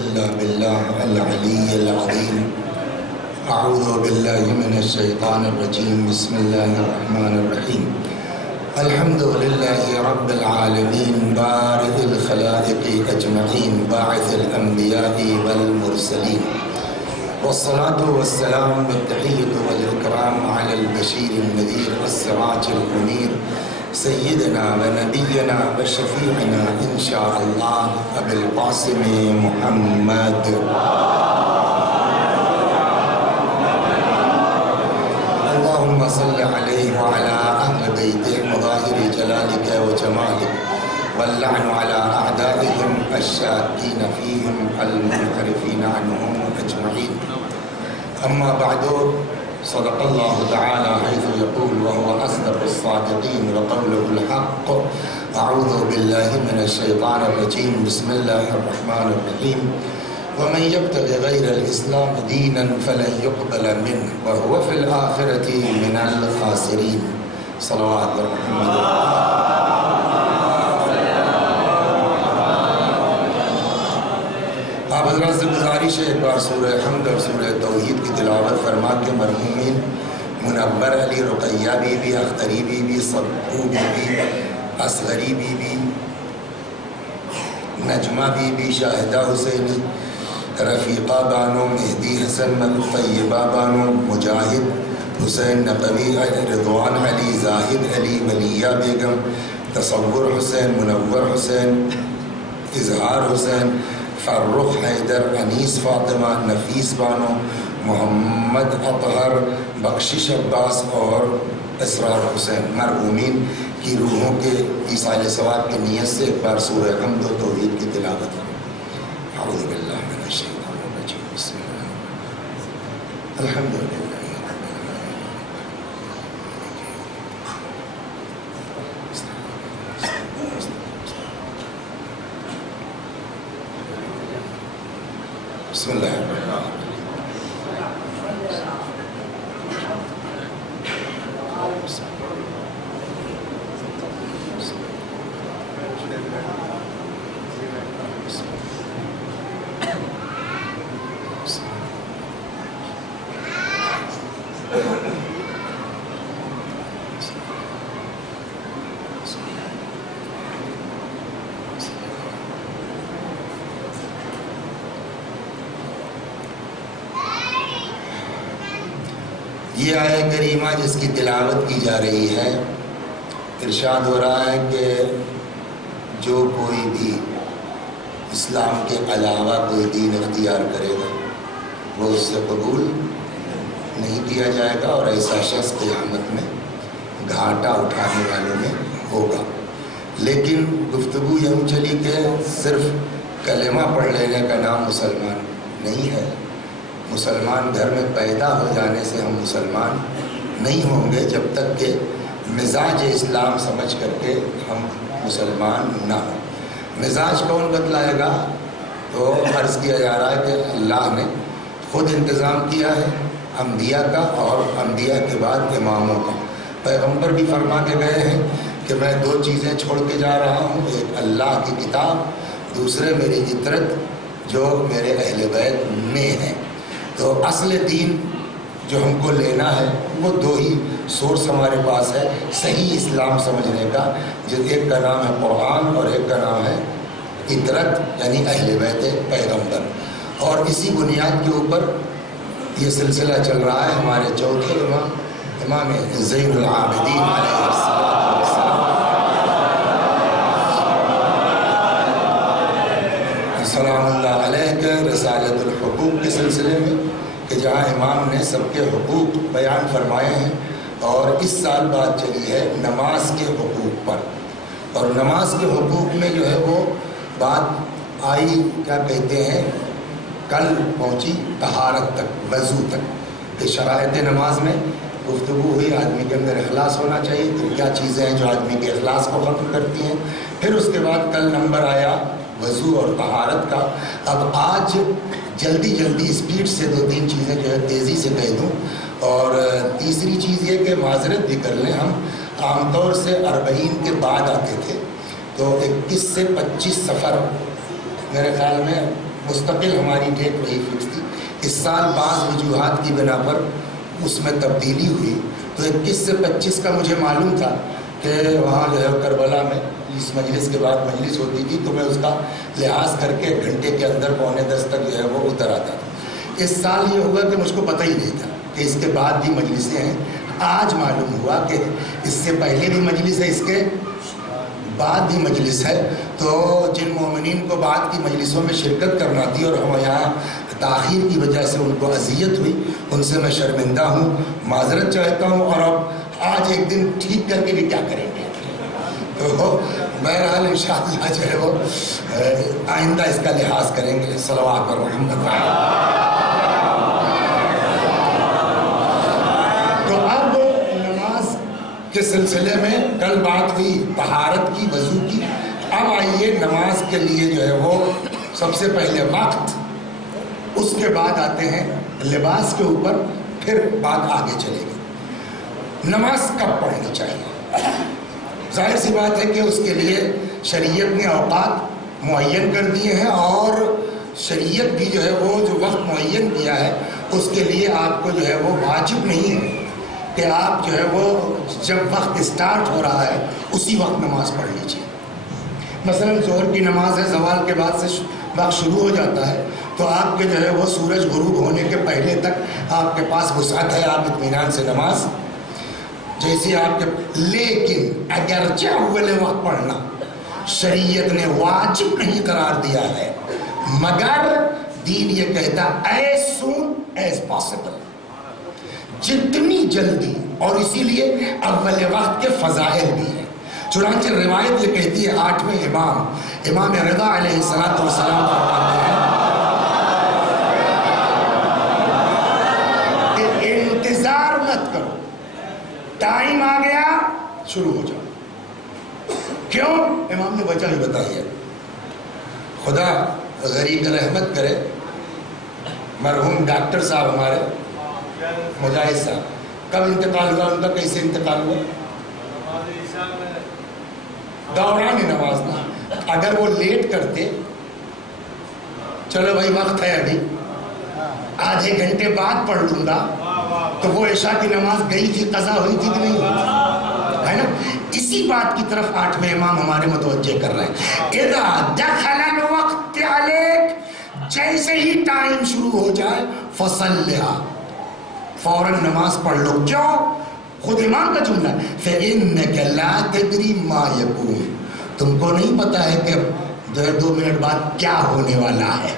إلا بالله العلي العظيم. أعوذ بالله من الشيطان الرجيم. بسم الله الرحمن الرحيم. الحمد لله رب العالمين بارئ الخلائق أجمعين باعث الأنبياء والمرسلين، والصلاة والسلام بالتحية والإكرام على البشير النذير السراج المنير سيدنا ونبينا وشفيعنا إن شاء الله أبي القاسم محمد. اللهم صل عليه وعلى أهل بيته مظاهر جلالك وجمالك، واللعن على أعدائهم الشاكين فيهم المنحرفين عنهم أجمعين. أما بعد، صدق الله تعالى حيث يقول وهو أصدق الصادقين وقوله الحق. أعوذ بالله من الشيطان الرجيم. بسم الله الرحمن الرحيم. ومن يبتغ غير الإسلام دينا فلن يقبل منه وهو في الآخرة من الخاسرين. صلوات محمد. آپ حضرات سے گزارش ہے ایک بار سورہ حمد اور سورہ توحید کی تلاوت فرما کے مرحومین Munawar Ali Ruqaiya Bibi, Akhtari Bibi, Sabo Bibi, Asghari Bibi, Najma Bibi, Shahida Husaini, Rafiqa Bano, Mehdi Hasan, Tayyaba Bano, Mujahid Husain Naqvi, Rizwan Ali, Zahid Ali, Waliya Begum, Tasawwur حسین، منور حسین، اظہار حسین، فرخ حیدر، انیس فاطمہ، نفیس بانو، محمد اطہر، بخشش عباس اور اسرار حسین. مرحومین کی روحوں کے ایصال ثواب کی نیت سے ایک بار سورہ حمد و توحید کی تلاوت. اعوذ باللہ من الشیطان الرجیم. بسم اللہ الحمد للہ. بسم اللہ الرحمن الرحیم. یہ آیہ کریمہ جس کی تلاوت کی جا رہی ہے، ارشاد ہو رہا ہے کہ جو کوئی بھی اسلام کے علاوہ کوئی دین اختیار کرے گا وہ اس سے قبول نہیں کیا جائے گا، اور ایسا شخص قیامت میں گھاٹا اٹھانے والوں میں ہوگا. لیکن گفتگو یوں چلی کہ صرف کلمہ پڑھ لینے کا نام مسلمان نہیں ہے. مسلمان گھر میں پیدا ہو جانے سے ہم مسلمان نہیں ہوں گے جب تک کہ مزاج اسلام سمجھ کر کے ہم مسلمان نہ ہوں. مزاج کون بتلائے گا؟ تو عرض کیا جا رہا ہے کہ اللہ نے خود انتظام کیا ہے انبیاء کا، اور انبیاء کے بعد اماموں کا. پیغمبر بھی فرما کے گئے ہیں کہ میں دو چیزیں چھوڑ کے جا رہا ہوں، ایک اللہ کی کتاب، دوسرے میری عطرت جو میرے اہل بیت میں ہیں. تو اصل دین جو ہم کو لینا ہے وہ دو ہی سورس ہمارے پاس ہے صحیح اسلام سمجھنے کا. ایک کا نام ہے قرآن اور ایک کا نام ہے عطرت یعنی اہل بیت پیغمبر. اور اسی بنیاد کے اوپر یہ سلسلہ چل رہا ہے. ہمارے چوتھے امام زین العابدین علیہ السلام اللہ علیہ کے رسالت الحقوق کے سلسلے میں، کہ جہاں امام نے سب کے حقوق بیان فرمائے ہیں. اور اس سال بات چلی ہے نماز کے حقوق پر، اور نماز کے حقوق میں جو ہے وہ بات آئی کیا کہتے ہیں کل پہنچی طہارت تک، وضو تک، کہ شرائط نماز میں گفتگو ہوئی آدمی کے اندر اخلاص ہونا چاہیے، پھر کیا چیزیں ہیں جو آدمی کے اخلاص کو ختم کرتی ہیں. پھر اس کے بعد کل نمبر آیا وضو اور طہارت کا. اب آج جلدی اسپیڈ سے دو تین چیزیں جو ہے تیزی سے کہہ دوں. اور تیسری چیز یہ کہ معذرت بھی کر لیں، ہم عام طور سے 40 کے بعد آتے تھے، تو 21 سے 25 سفر میرے خیال میں مستقل ہماری ڈیٹ وہی فکس تھی. اس سال بعض وجوہات کی بنا پر اس میں تبدیلی ہوئی. تو 21 سے 25 کا مجھے معلوم تھا کہ وہاں جو ہے کربلا میں اس مجلس کے بعد مجلس ہوتی تھی، تو میں اس کا لحاظ کر کے 1 گھنٹے کے اندر 9:45 تک جو ہے وہ اتر آتا. اس سال یہ ہوا کہ مجھ کو پتہ ہی نہیں تھا کہ اس کے بعد بھی مجلسیں ہیں. آج معلوم ہوا کہ اس سے پہلے بھی مجلس ہے، اس کے بعد بھی مجلس ہے. تو جن مومنین کو بعد کی مجلسوں میں شرکت کرنا تھی اور ہم یہاں تاخیر کی وجہ سے ان کو اذیت ہوئی، ان سے میں شرمندہ ہوں، معذرت چاہتا ہوں. اور اب آج ایک دن ٹھیک کر کے بھی کیا کریں گے. تو بہرحال انشاءاللہ جو ہے وہ آئندہ اس کا لحاظ کریں گے. صلوات پر محمد. تو اب نماز کے سلسلے میں کل بات ہوئی طہارت کی، وضو کی. اب آئیے نماز کے لیے جو ہے وہ سب سے پہلے وقت، اس کے بعد آتے ہیں لباس کے اوپر، پھر بات آگے چلے گی. نماز کب پڑھنی چاہیے؟ ظاہر سی بات ہے کہ اس کے لیے شریعت نے اوقات معین کر دیے ہیں، اور شریعت بھی جو ہے وہ جو وقت معین کیا ہے اس کے لیے آپ کو جو ہے وہ واجب نہیں ہے کہ آپ جو ہے وہ جب وقت اسٹارٹ ہو رہا ہے اسی وقت نماز پڑھ لیجیے. مثلا ظہر کی نماز ہے، زوال کے بعد سے وقت شروع ہو جاتا ہے، تو آپ کے جو ہے وہ سورج غروب ہونے کے پہلے تک آپ کے پاس وسعت ہے، آپ اطمینان سے نماز جیسے آپ کے. لیکن اگرچہ اول وقت پڑھنا شریعت نے واجب نہیں قرار دیا ہے، مگر دین یہ کہتا ایز سون ایز پاسبل، جتنی جلدی. اور اسی لیے اول وقت کے فضائل بھی ہیں. چنانچہ روایت یہ کہتی ہے 8ویں امام رضا علیہ السلام فرماتے ہیں کہ انتظار مت کرو، ٹائم آ گیا شروع ہو جاؤ. کیوں؟ امام نے وجہ بھی بتائی ہے. خدا غریق رحمت کرے مرحوم ڈاکٹر صاحب ہمارے مجاہد صاحب، کب انتقال ہوا ان کا؟ کیسے انتقال ہوا؟ دوران نماز نہ. اگر وہ لیٹ کرتے، چلو بھائی وقت ہے ابھی آدھے گھنٹے بعد پڑھ لوں گا، تو وہ عشاء کی نماز گئی تھی، قضا ہوئی تھی کہ نہیں ہوئی ہے نا. اسی بات کی طرف 8ویں امام ہمارے متوجہ کر رہے ہیں. اذا دخل الوقت علیک، جیسے ہی ٹائم شروع ہو جائے فصلھا، فوراً نماز پڑھ لو. کیوں؟ خود امام کا جملہ ہے فإنک لا تدری ما یکون، تم کو نہیں پتا ہے کہ 2 منٹ بعد کیا ہونے والا ہے.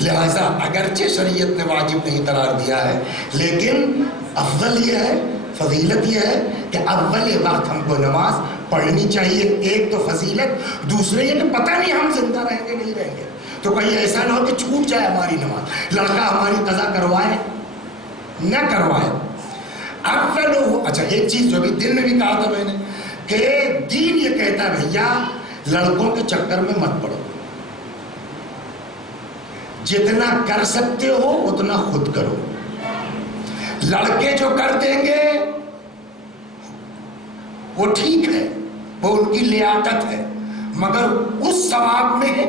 لہذا اگرچہ شریعت نے واجب نہیں قرار دیا ہے، لیکن افضل یہ ہے، فضیلت یہ ہے کہ اول وقت ہم کو نماز پڑھنی چاہیے. ایک تو فضیلت، دوسرے یہ کہ پتہ نہیں ہم زندہ رہیں گے نہیں رہیں گے، تو کہیں ایسا نہ ہو کہ چھوٹ جائے ہماری نماز، لڑکا ہماری قضا کروائے نہ کروائے. اچھا ایک چیز جو بھی دل میں بھی کہا تھا میں نے کہ دین یہ کہتا ہے بھیا لڑکوں کے چکر میں مت پڑو، جتنا کر سکتے ہو اتنا خود کرو. لڑکے جو کر دیں گے وہ ٹھیک ہے، وہ ان کی لیاقت ہے، مگر اس ثواب میں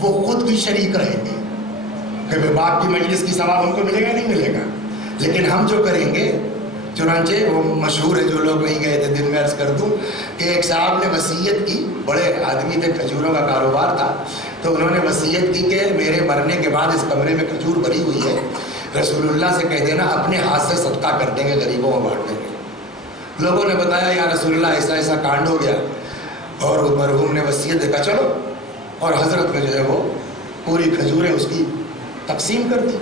وہ خود بھی شریک رہیں گے. کہ باپ کی مجلس کی ثواب ان کو ملے گا نہیں ملے گا، لیکن ہم جو کریں گے. چنانچہ وہ مشہور ہے، جو لوگ نہیں گئے تھے دن میں عرض کر دوں کہ ایک صاحب نے وصیت کی، بڑے آدمی تھے، کھجوروں کا کاروبار تھا، تو انہوں نے وصیت کی کہ میرے مرنے کے بعد اس کمرے میں کھجور بھری ہوئی ہے، رسول اللہ سے کہہ دینا اپنے ہاتھ سے صدقہ کر دیں گے، غریبوں میں بانٹ دیں گے. لوگوں نے بتایا یا رسول اللہ ایسا ایسا کانڈ ہو گیا، اور مرحوم نے وصیت دیکھا چلو، اور حضرت نے جو ہے وہ پوری کھجوریں اس کی تقسیم کر دی.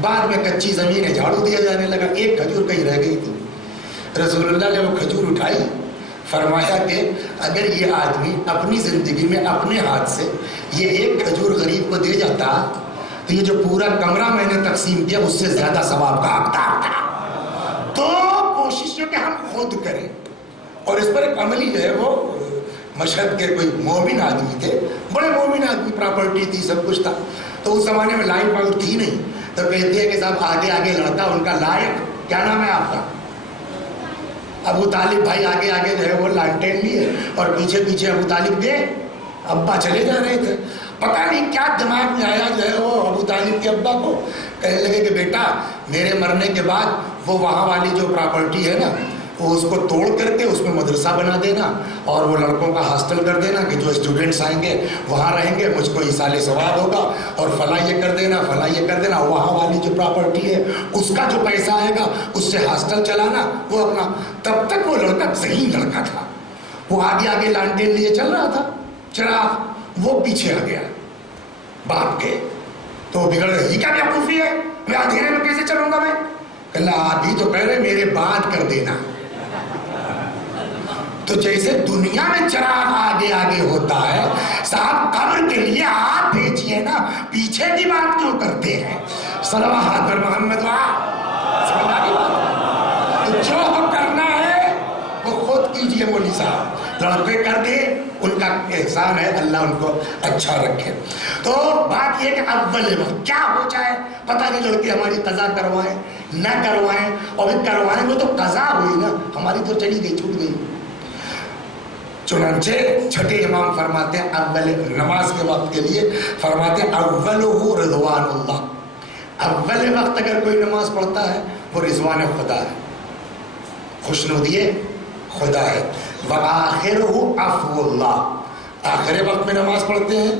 بعد میں کچی زمین جھاڑو دیا جانے لگا، ایک کھجور کہیں رہ گئی تھی. رسول اللہ نے وہ کھجور اٹھائی، فرمایا کہ اگر یہ آدمی اپنی زندگی میں اپنے ہاتھ سے یہ ایک کھجور غریب کو دے جاتا تو یہ جو پورا کمرہ میں نے تقسیم کیا اس سے زیادہ ثواب کا حقدار تھا. تو کوشش جو کہ ہم خود کریں. اور اس پر ایک عملی جو ہے وہ مشہد کے کوئی مومن آدمی تھے، بڑے مومن آدمی، پراپرٹی تھی، سب کچھ تھا. تو اس زمانے میں لائٹ واؤٹ تھی نہیں، تو کہتے ہیں کہ صاحب آگے آگے لڑتا ان کا لائق، کیا نام ہے آپ کا؟ ابو طالب بھائی آگے آگے جو ہے وہ لانٹین لیے، اور پیچھے پیچھے ابو طالب کے ابا چلے جا رہے تھے. پتہ نہیں کیا دماغ میں آیا جو ہے وہ ابو طالب کے ابا کو، کہنے لگے کہ بیٹا میرے مرنے کے بعد وہ وہاں والی جو پراپرٹی ہے نا وہ اس کو توڑ کر کے اس میں مدرسہ بنا دینا اور وہ لڑکوں کا ہاسٹل کر دینا کہ جو اسٹوڈنٹس آئیں گے وہاں رہیں گے، مجھ کو ایصال ثواب ہوگا، اور فلاں یہ کر دینا فلاں یہ کر دینا، وہاں والی جو پراپرٹی ہے اس کا جو پیسہ آئے گا اس سے ہاسٹل چلانا وہ اپنا۔ تب تک وہ لڑکا صحیح لڑکا تھا، وہ آگے آگے لانٹین لیے چل رہا تھا چراغ، وہ پیچھے آ گیا باپ کے، تو وہ بگڑ گئی، یہ کیا بیوقوفی ہے، میں اندھیرے میں کیسے چلوں گا میں؟ اللہ آپ ہی تو کہہ رہے میرے بعد کر دینا۔ تو جیسے دنیا میں چراغ آگے آگے ہوتا ہے، صاحب قبر کے لیے آپ بھیجیے نا، پیچھے کی بات کیوں کرتے ہیں؟ صلوات پر محمد تو جو کرنا ہے وہ خود کیجئے مولوی صاحب، لڑکے کر دے ان کا احسان ہے، اللہ ان کو اچھا رکھے۔ تو بات یہ کہ اول وقت کیا ہو جائے پتہ نہیں، لڑکے ہماری قضا کروائیں نہ کروائیں، اور پھر کروائیں گے تو قضا ہوئی نا، ہماری تو چلی گئی چھوٹ گئی۔ چنانچہ چھٹے امام فرماتے ہیں اول نماز کے وقت کے لیے فرماتے ہیں اولہ رضوان اللہ، اول وقت اگر کوئی نماز پڑھتا ہے وہ رضوان خدا ہے، خوشنودی خدا ہے، وآخرہ عفو اللہ، آخر وقت میں نماز پڑھتے ہیں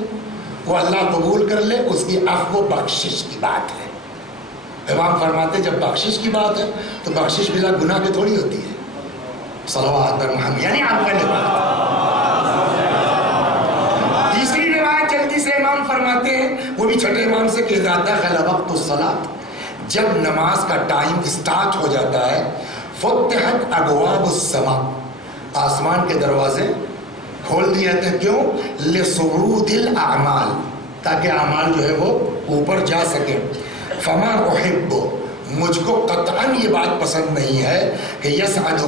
وہ اللہ قبول کر لے، اس کی عفو بخشش کی بات ہے۔ امام فرماتے جب بخشش کی بات ہے تو بخشش بلا گناہ کے تھوڑی ہوتی ہے۔ صلوات پر محمد، یعنی اول وقت۔ تیسری روایت جلدی سے امام فرماتے ہیں، وہ بھی چھٹے امام سے کہ اذا دخل وقت الصلاۃ، جب نماز کا ٹائم اسٹارٹ ہو جاتا ہے، فتحت ابواب السماء، آسمان کے دروازے کھول دیے جاتے ہیں، کیوں؟ لصعود الاعمال، تاکہ اعمال جو ہے وہ اوپر جا سکیں۔ فما احب، مجھ کو قطعاً یہ بات پسند نہیں ہے کہ یصعد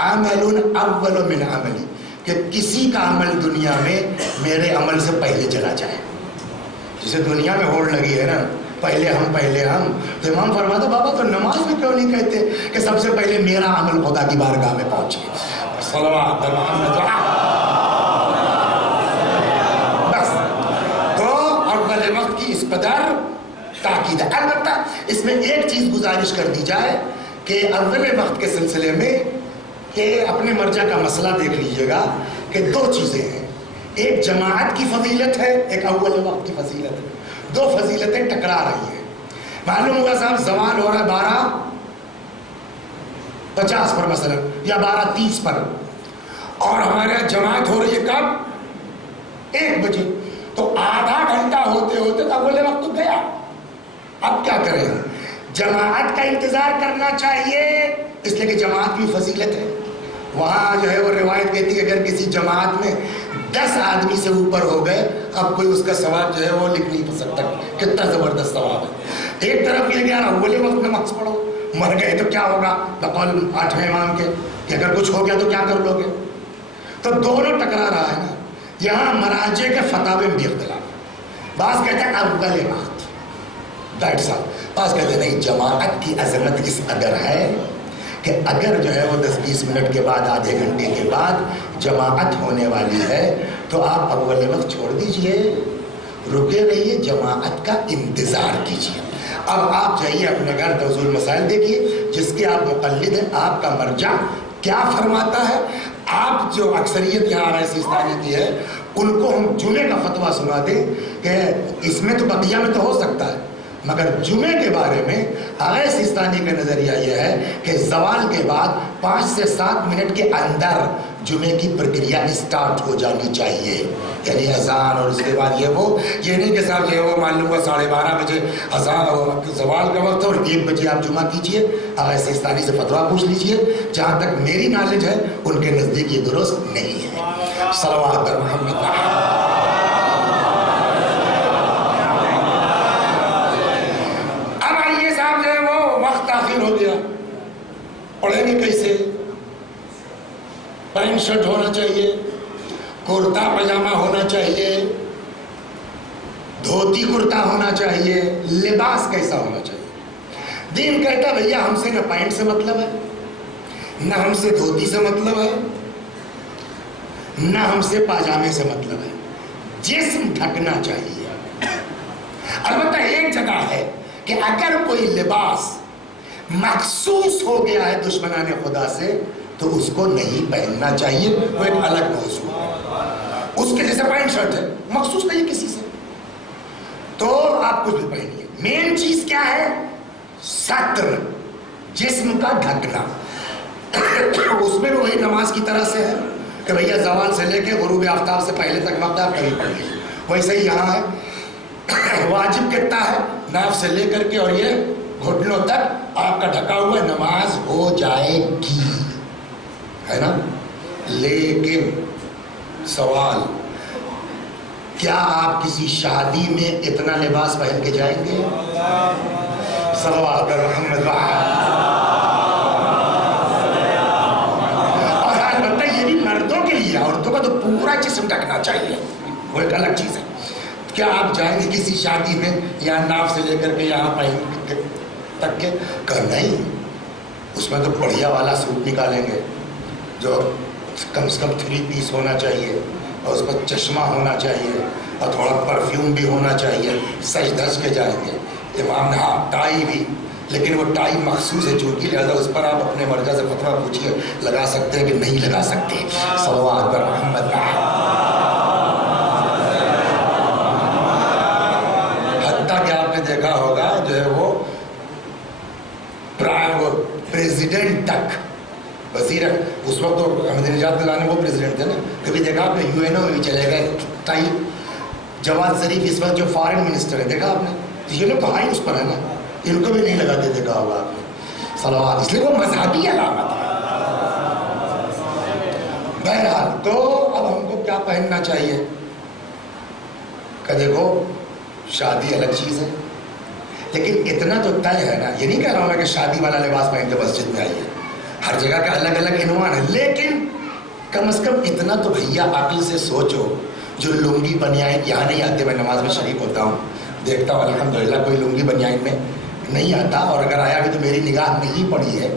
عمل اول من عملی، کہ کسی کا عمل دنیا میں میرے عمل سے پہلے چلا جائے۔ جسے دنیا میں ہوڑ لگی ہے نا، پہلے ہم، تو امام فرماتا بابا تو نماز میں کیوں نہیں کہتے کہ سب سے پہلے میرا عمل خدا کی بارگاہ میں پہنچے؟ صلوات محمد۔ بس تو اول وقت کی اس قدر تاکید ہے۔ البتہ اس میں ایک چیز گزارش کر دی جائے کہ اول وقت کے سلسلے میں کہ اپنے مرجع کا مسئلہ دیکھ لیجئے گا کہ دو چیزیں ہیں، ایک جماعت کی فضیلت ہے، ایک اول وقت کی فضیلت ہے، دو فضیلتیں ٹکرا رہی ہیں۔ معلوم ہوگا صاحب زوال ہو رہا ہے 12:50 پر مثلا یا 12:30 پر، اور ہمارے یہاں جماعت ہو رہی ہے کب؟ 1 بجے، تو آدھا گھنٹہ ہوتے ہوتے تو اول وقت تو گیا۔ اب کیا کریں؟ جماعت کا انتظار کرنا چاہیے، اس لیے کہ جماعت بھی فضیلت ہے۔ وہاں جو ہے وہ روایت کہتی ہے اگر کسی جماعت میں 10 آدمی سے اوپر ہو گئے، اب کوئی اس کا ثواب جو ہے وہ لکھ نہیں سکتا، کتنا زبردست ثواب ہے۔ ایک طرف یہ کہ اول وقت نماز پڑھو، مر گئے تو کیا ہوگا بقول 8ویں امام کے کہ اگر کچھ ہو گیا تو کیا کر لو گے؟ تو دونوں ٹکرا رہا ہے نا۔ یہاں مراجع کے فتاوے میں بھی اختلاف، بعض کہتے ہیں اول وقت، دیٹس آل، بعض کہتے ہیں نہیں، جماعت کی عظمت اس قدر ہے کہ اگر جو ہے وہ 10-20 منٹ کے بعد، آدھے گھنٹے کے بعد جماعت ہونے والی ہے تو آپ اول وقت چھوڑ دیجئے، رکے رہیے، جماعت کا انتظار کیجئے۔ اب آپ جائیے اپنے گھر توضیح المسائل دیکھیے، جس کے آپ مقلد ہیں، آپ کا مرجع کیا فرماتا ہے۔ آپ جو اکثریت یہاں آرائے سیستانی کی ہے ان کو ہم جمعے کا فتویٰ سنا دیں کہ اس میں تو بقیہ میں تو ہو سکتا ہے، مگر جمعے کے بارے میں آرائے سیستانی کا نظریہ یہ ہے کہ زوال کے بعد 5 سے 7 منٹ کے اندر جمعے کی پرکریا اسٹارٹ ہو جانی چاہیے، یعنی اذان اور اس کے بعد یہ نہیں کہ صاحب جو ہے وہ مان لوں گا 12:30 بجے اذان اور زوال کا وقت اور 1 بجے آپ جمعہ کیجئے۔ آرائے سیستانی سے فتویٰ پوچھ لیجئے، جہاں تک میری نالج ہے ان کے نزدیک یہ درست نہیں ہے۔ صلوات پر محمد۔ ہو گیا، پڑھیں گے کیسے؟ پینٹ شرٹ ہونا چاہیے، کرتا پاجامہ ہونا چاہیے، دھوتی کرتا ہونا چاہیے، لباس کیسا ہونا چاہیے؟ دین کہتا بھیا ہم سے نہ پینٹ سے مطلب ہے، نہ ہم سے دھوتی سے مطلب ہے، نہ ہم سے پاجامے سے مطلب ہے، جسم ڈھکنا چاہیے. البتہ ایک جگہ ہے کہ اگر کوئی لباس مخصوص ہو گیا ہے دشمنان خدا سے تو اس کو نہیں پہننا چاہیے، وہ ایک الگ موضوع ہے. اس کے جیسے پینٹ شرٹ ہے، مخصوص نہیں کسی سے، تو آپ کچھ بھی پہنیے. مین چیز کیا ہے؟ ستر، جسم کا ڈھکنا. اس میں بھی وہی نماز کی طرح سے ہے کہ بھیا زوال سے لے کے غروب آفتاب سے پہلے تک وقت آپ کبھی پڑھیے. ویسے ہی یہاں ہے، واجب کتنا ہے؟ ناف سے لے کر کے اور یہ گھٹنوں تک آپ کا ڈھکا ہوا نماز ہو جائے گی، ہے نا. لیکن سوال، کیا آپ کسی شادی میں اتنا لباس پہن کے جائیں گے؟ صلوات محمد. اور البتہ یہ بھی مردوں کے لیے، عورتوں کا تو پورا جسم ڈھکنا چاہیے، وہ ایک الگ چیز ہے. کیا آپ جائیں گے کسی شادی میں یا ناف سے لے کر کے یہاں پہن کے تک کے؟ کہ نہیں، اس میں تو بڑھیا والا سوٹ نکالیں گے جو کم سے کم 3 پیس ہونا چاہیے، اور اس پر چشمہ ہونا چاہیے اور تھوڑا پرفیوم بھی ہونا چاہیے. سج دھج کے جائیں گے. امام نے ہاں ٹائی بھی، لیکن وہ ٹائی مخصوص ہے چونکہ، لہٰذا اس پر آپ اپنے مرجع سے فتویٰ پوچھیے لگا سکتے ہیں کہ نہیں لگا سکتے. صلوات پر محمد. حتیٰ کہ آپ نے دیکھا ہوگا جو ہے وہ پریزیڈنٹ تک، وزیر، اس وقت تو احمد نژاد نے وہ پریزیڈنٹ تھے نا، کبھی دیکھا آپ نے یو این او میں بھی چلے گئے ٹائی. جواد ظریف اس وقت جو فارن منسٹر ہے، دیکھا آپ نے؟ یہ لوگ تو ہائی اس پر ہے نا، ان کو بھی نہیں لگاتے، دیکھا ہوگا آپ نے. صلوات. اس لیے وہ مذہبی علامت ہے. بہرحال تو اب ہم کو کیا پہننا چاہیے؟ کہ دیکھو شادی الگ چیز ہے، لیکن اتنا تو طے ہے نا. یہ نہیں کہہ رہا ہوں کہ شادی والا لباس پہن کے مسجد میں آئیے، ہر جگہ کا الگ الگ عنوان ہے، لیکن کم از کم اتنا تو بھیا عقل سے سوچو. جو لنگی بنیان یہاں نہیں آتے، میں نماز میں شریک ہوتا ہوں، دیکھتا ہوں الحمدللہ کوئی لنگی بنیان میں نہیں آتا، اور اگر آیا بھی تو میری نگاہ نہیں پڑی ہے.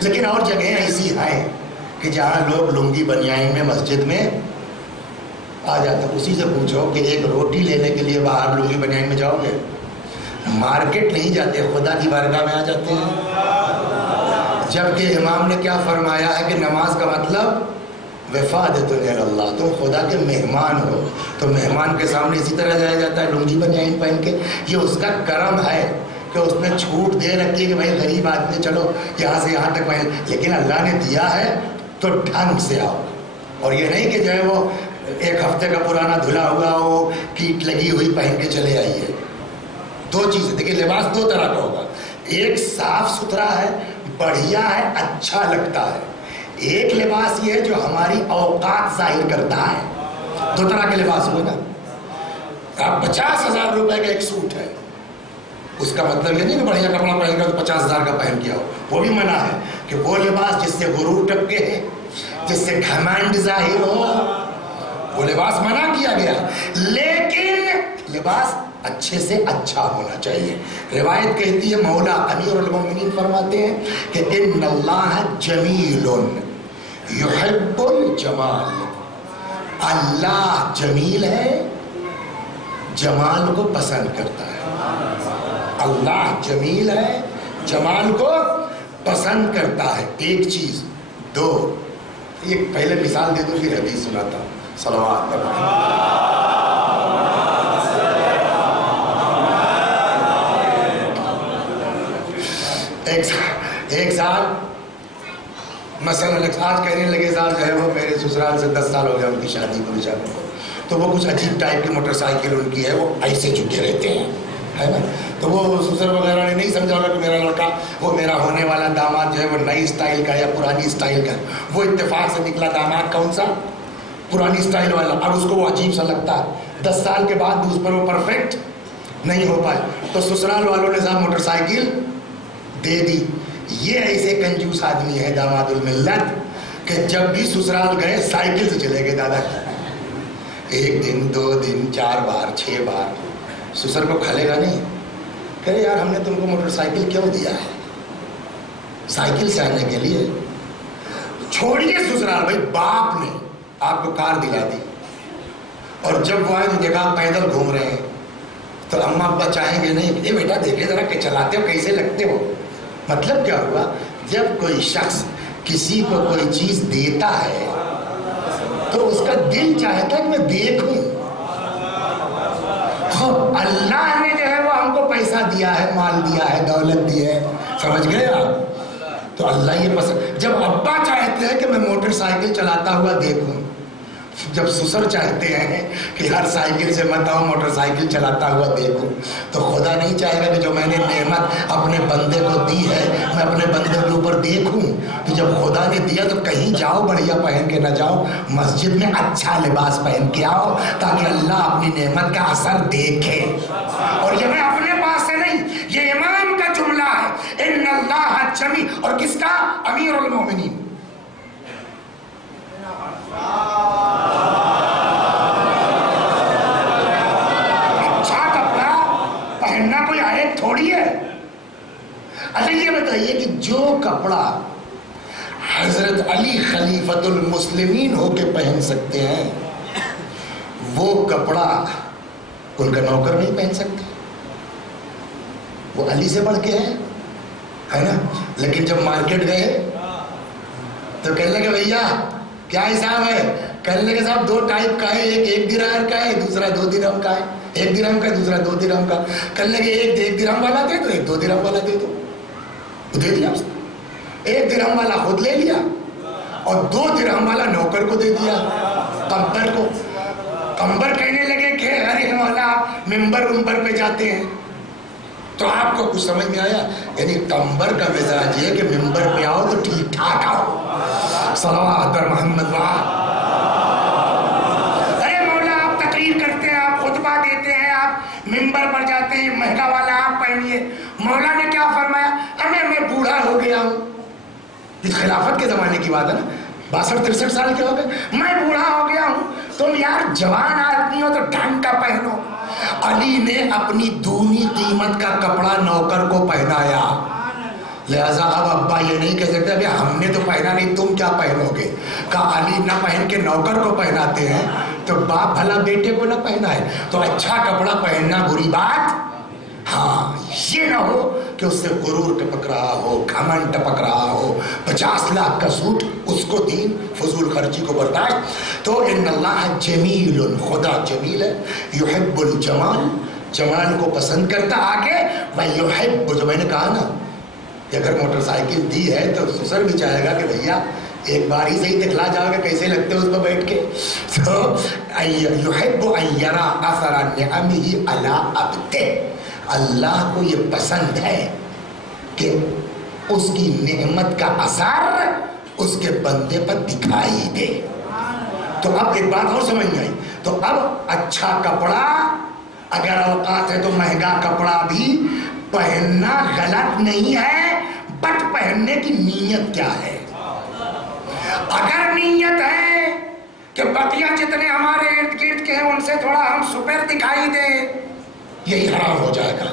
لیکن اور جگہیں ایسی ہیں کہ جہاں لوگ لنگی بنیان میں مسجد میں آ جاتے. اسی سے پوچھو کہ ایک روٹی لینے کے لیے باہر لنگی بنیان میں جاؤ گے؟ مارکیٹ نہیں جاتے، خدا کی بارگاہ میں آ جاتے ہیں. جبکہ امام نے کیا فرمایا ہے کہ نماز کا مطلب وفادۃ اللہ، تم خدا کے مہمان ہو، تو مہمان کے سامنے اسی طرح جایا جاتا ہے لنگی بنیان پہن کے. یہ اس کا کرم ہے کہ اس نے چھوٹ دے رکھی ہے کہ بھائی غریب آدمی چلو یہاں سے یہاں تک پہن، لیکن اللہ نے دیا ہے تو ڈھنگ سے آؤ. اور یہ نہیں کہ جو ہے وہ ایک ہفتے کا پرانا دھلا ہوا وہ کیٹ لگی ہوئی پہن کے چلے آئیے. دو چیزیں دیکھیں، لباس دو طرح کا ہوگا، ایک صاف ستھرا ہے، بڑھیا ہے، اچھا لگتا ہے. ایک لباس یہ ہے جو ہماری اوقات ظاہر کرتا ہے. دو طرح کے لباس ہوئے نا. اب 50,000 روپے کا ایک سوٹ ہے، اس کا مطلب یہ نہیں کہ بڑھیا کپڑا پہن کر 50,000 کا پہن کے آؤ. وہ بھی منع ہے کہ وہ لباس جس سے غرور ٹپکے ہے، جس سے گھمنڈ ظاہر ہو، وہ لباس منع کیا گیا. لیکن لباس اچھے سے اچھا ہونا چاہیے. روایت کہتی ہے، مولا امیر المومنین فرماتے ہیں کہ ان اللہ جمیل یحب الجمال. اللہ جمیل ہے، جمال کو پسند کرتا ہے. اللہ جمیل ہے، جمال کو پسند کرتا ہے. ایک چیز. دو، ایک پہلے مثال دے دو پھر حدیث سناتا ہوں. صلوات ایک سال مثلا آج کہنے لگے صاحب جو ہے وہ میرے سسرال سے 10 سال ہو گیا ان کی شادی کو بیچارے کو، تو وہ کچھ عجیب ٹائپ کی موٹر سائیکل ان کی ہے، وہ ایسے جھکے رہتے ہیں، ہے نا. تو وہ سسر وغیرہ نے نہیں سمجھا ہوگا کہ میرا لڑکا، وہ میرا ہونے والا داماد جو ہے وہ نئی اسٹائل کا یا پرانی اسٹائل کا. وہ اتفاق سے نکلا داماد کون سا؟ پرانی اسٹائل والا. اب اس کو وہ عجیب سا لگتا ہے. 10 سال کے بعد بھی اس پر وہ پرفیکٹ نہیں ہو پائے، تو سسرال والوں نے صاحب موٹر سائیکل دے دی. یہ ایسے کنجوس آدمی ہے داماد الملت کہ جب بھی سسرال گئے سائیکل سے چلے گئے دادا. 1 دن 2 دن 4 بار 6 بار. سسر کو کھلے گا نہیں، کہے یار ہم نے تم کو موٹر سائیکل کیوں دیا ہے؟ سائیکل سے آنے کے لیے. چھوڑیے سسرال، بھائی باپ نے آپ کو کار دلا دی اور جب وہ آئے تو دیکھا پیدل گھوم رہے ہیں تو اماں ابا چاہیں گے نہیں اے بیٹا دیکھے ذرا کہ چلاتے ہو کیسے لگتے ہو. مطلب کیا ہوا؟ جب کوئی شخص کسی کو کوئی چیز دیتا ہے تو اس کا دل چاہتا ہے کہ میں دیکھوں. اللہ نے جو ہے وہ ہم کو پیسہ دیا ہے، مال دیا ہے، دولت دی ہے، سمجھ گئے آپ؟ تو اللہ یہ پسند. جب ابا چاہتے ہیں کہ میں موٹر سائیکل چلاتا ہوا دیکھوں، جب سسر چاہتے ہیں کہ ہر سائیکل سے مت آؤ موٹر سائیکل چلاتا ہوا دیکھوں، تو خدا نہیں چاہے گا کہ جو میں نے نعمت اپنے بندے کو دی ہے میں اپنے بندے کے اوپر دیکھوں. تو جب خدا نے دیا تو کہیں جاؤ بڑھیا پہن کے نہ جاؤ، مسجد میں اچھا لباس پہن کے آؤ تاکہ اللہ اپنی نعمت کا اثر دیکھے. اور یہ میں اپنے پاس سے نہیں، یہ امام کا جملہ ہے، ان اللہ جمیع. اور کس کا؟ امیر المومنین. اچھا کپڑا پہننا کوئی عیب تھوڑی ہے. اچھا یہ بتائیے کہ جو کپڑا حضرت علی خلیفۃ المسلمین ہو کے پہن سکتے ہیں وہ کپڑا ان کا نوکر نہیں پہن سکتے. وہ علی سے بڑھ کے ہے نا. لیکن جب مارکیٹ گئے تو کہنے لگے بھیا کیا حساب ہے؟ کہنے لگے صاحب 2 ٹائپ کا ہے، ایک درہم کا ہے، دوسرا 2 درہم کا ہے. 1 درہم کا دوسرا 2 درہم کا. کہنے لگے ایک 1 درہم والا دے دو، ایک 2 درہم والا دے دو. دے دیا اس نے. 1 درہم والا خود لے لیا اور 2 درہم والا نوکر کو دے دیا، قمبر کو. قمبر کہنے لگے کہ ارے مولا ممبر پہ جاتے ہیں. تو آپ کو کچھ سمجھ میں آیا؟ یعنی قمبر کا مزاج یہ کہ ممبر پہ آؤ تو ٹھیک ٹھاک آؤ. صلوات پر محمد وہاں. ارے مولا آپ تقریر کرتے ہیں، آپ خطبہ دیتے ہیں، آپ ممبر پر جاتے ہیں، مہنگا والا آپ پہنیے. مولا نے کیا فرمایا؟ میں بوڑھا ہو گیا ہوں. اس خلافت کے زمانے کی بات ہے نا، 62-63 سال کے ہو گئے، میں بوڑھا ہو گیا ہوں. تم یار جوان آدمی ہو تو ڈھنگ کا پہنو. علی نے اپنی دونی قیمت کا کپڑا نوکر کو پہنایا. لہذا اب ابا یہ نہیں کہہ سکتے ابھی ہم نے تو پہنا نہیں تم کیا پہنو گے. کہا علی نہ پہن کے نوکر کو پہناتے ہیں تو باپ بھلا بیٹے کو نہ پہنائے. تو اچھا کپڑا پہننا بری بات ہاں یہ نہ ہو کہ اس سے غرور ٹپک رہا ہو، گھمنڈ ٹپک رہا ہو. 50 لاکھ کا سوٹ اس کو دین، فضول خرچی کو برداشت. تو ان اللہ جمیل، خدا جمیل ہے، یحب الجمال، جمال کو پسند کرتا. آگے ویحب، جو میں نے کہا نا کہ اگر موٹر سائیکل دی ہے تو سسر بھی چاہے گا کہ بھیا ایک بار ہی صحیح دکھلا جاؤ گے کیسے لگتے ہو اس پہ بیٹھ کے. تو یحب ان یرا اثر نعمہ علی عبدہ، اللہ کو یہ پسند ہے کہ اس کی نعمت کا اثر اس کے بندے پر دکھائی دے. تو اب ایک بات اور سمجھ گئی. تو اب اچھا کپڑا اگر اوقات ہے تو مہنگا کپڑا بھی پہننا غلط نہیں ہے، بٹ پہننے کی نیت کیا ہے؟ اگر نیت ہے کہ بقیہ جتنے ہمارے ارد گرد کے ہیں ان سے تھوڑا ہم سپر دکھائی دیں، یہی حرام ہو جائے گا.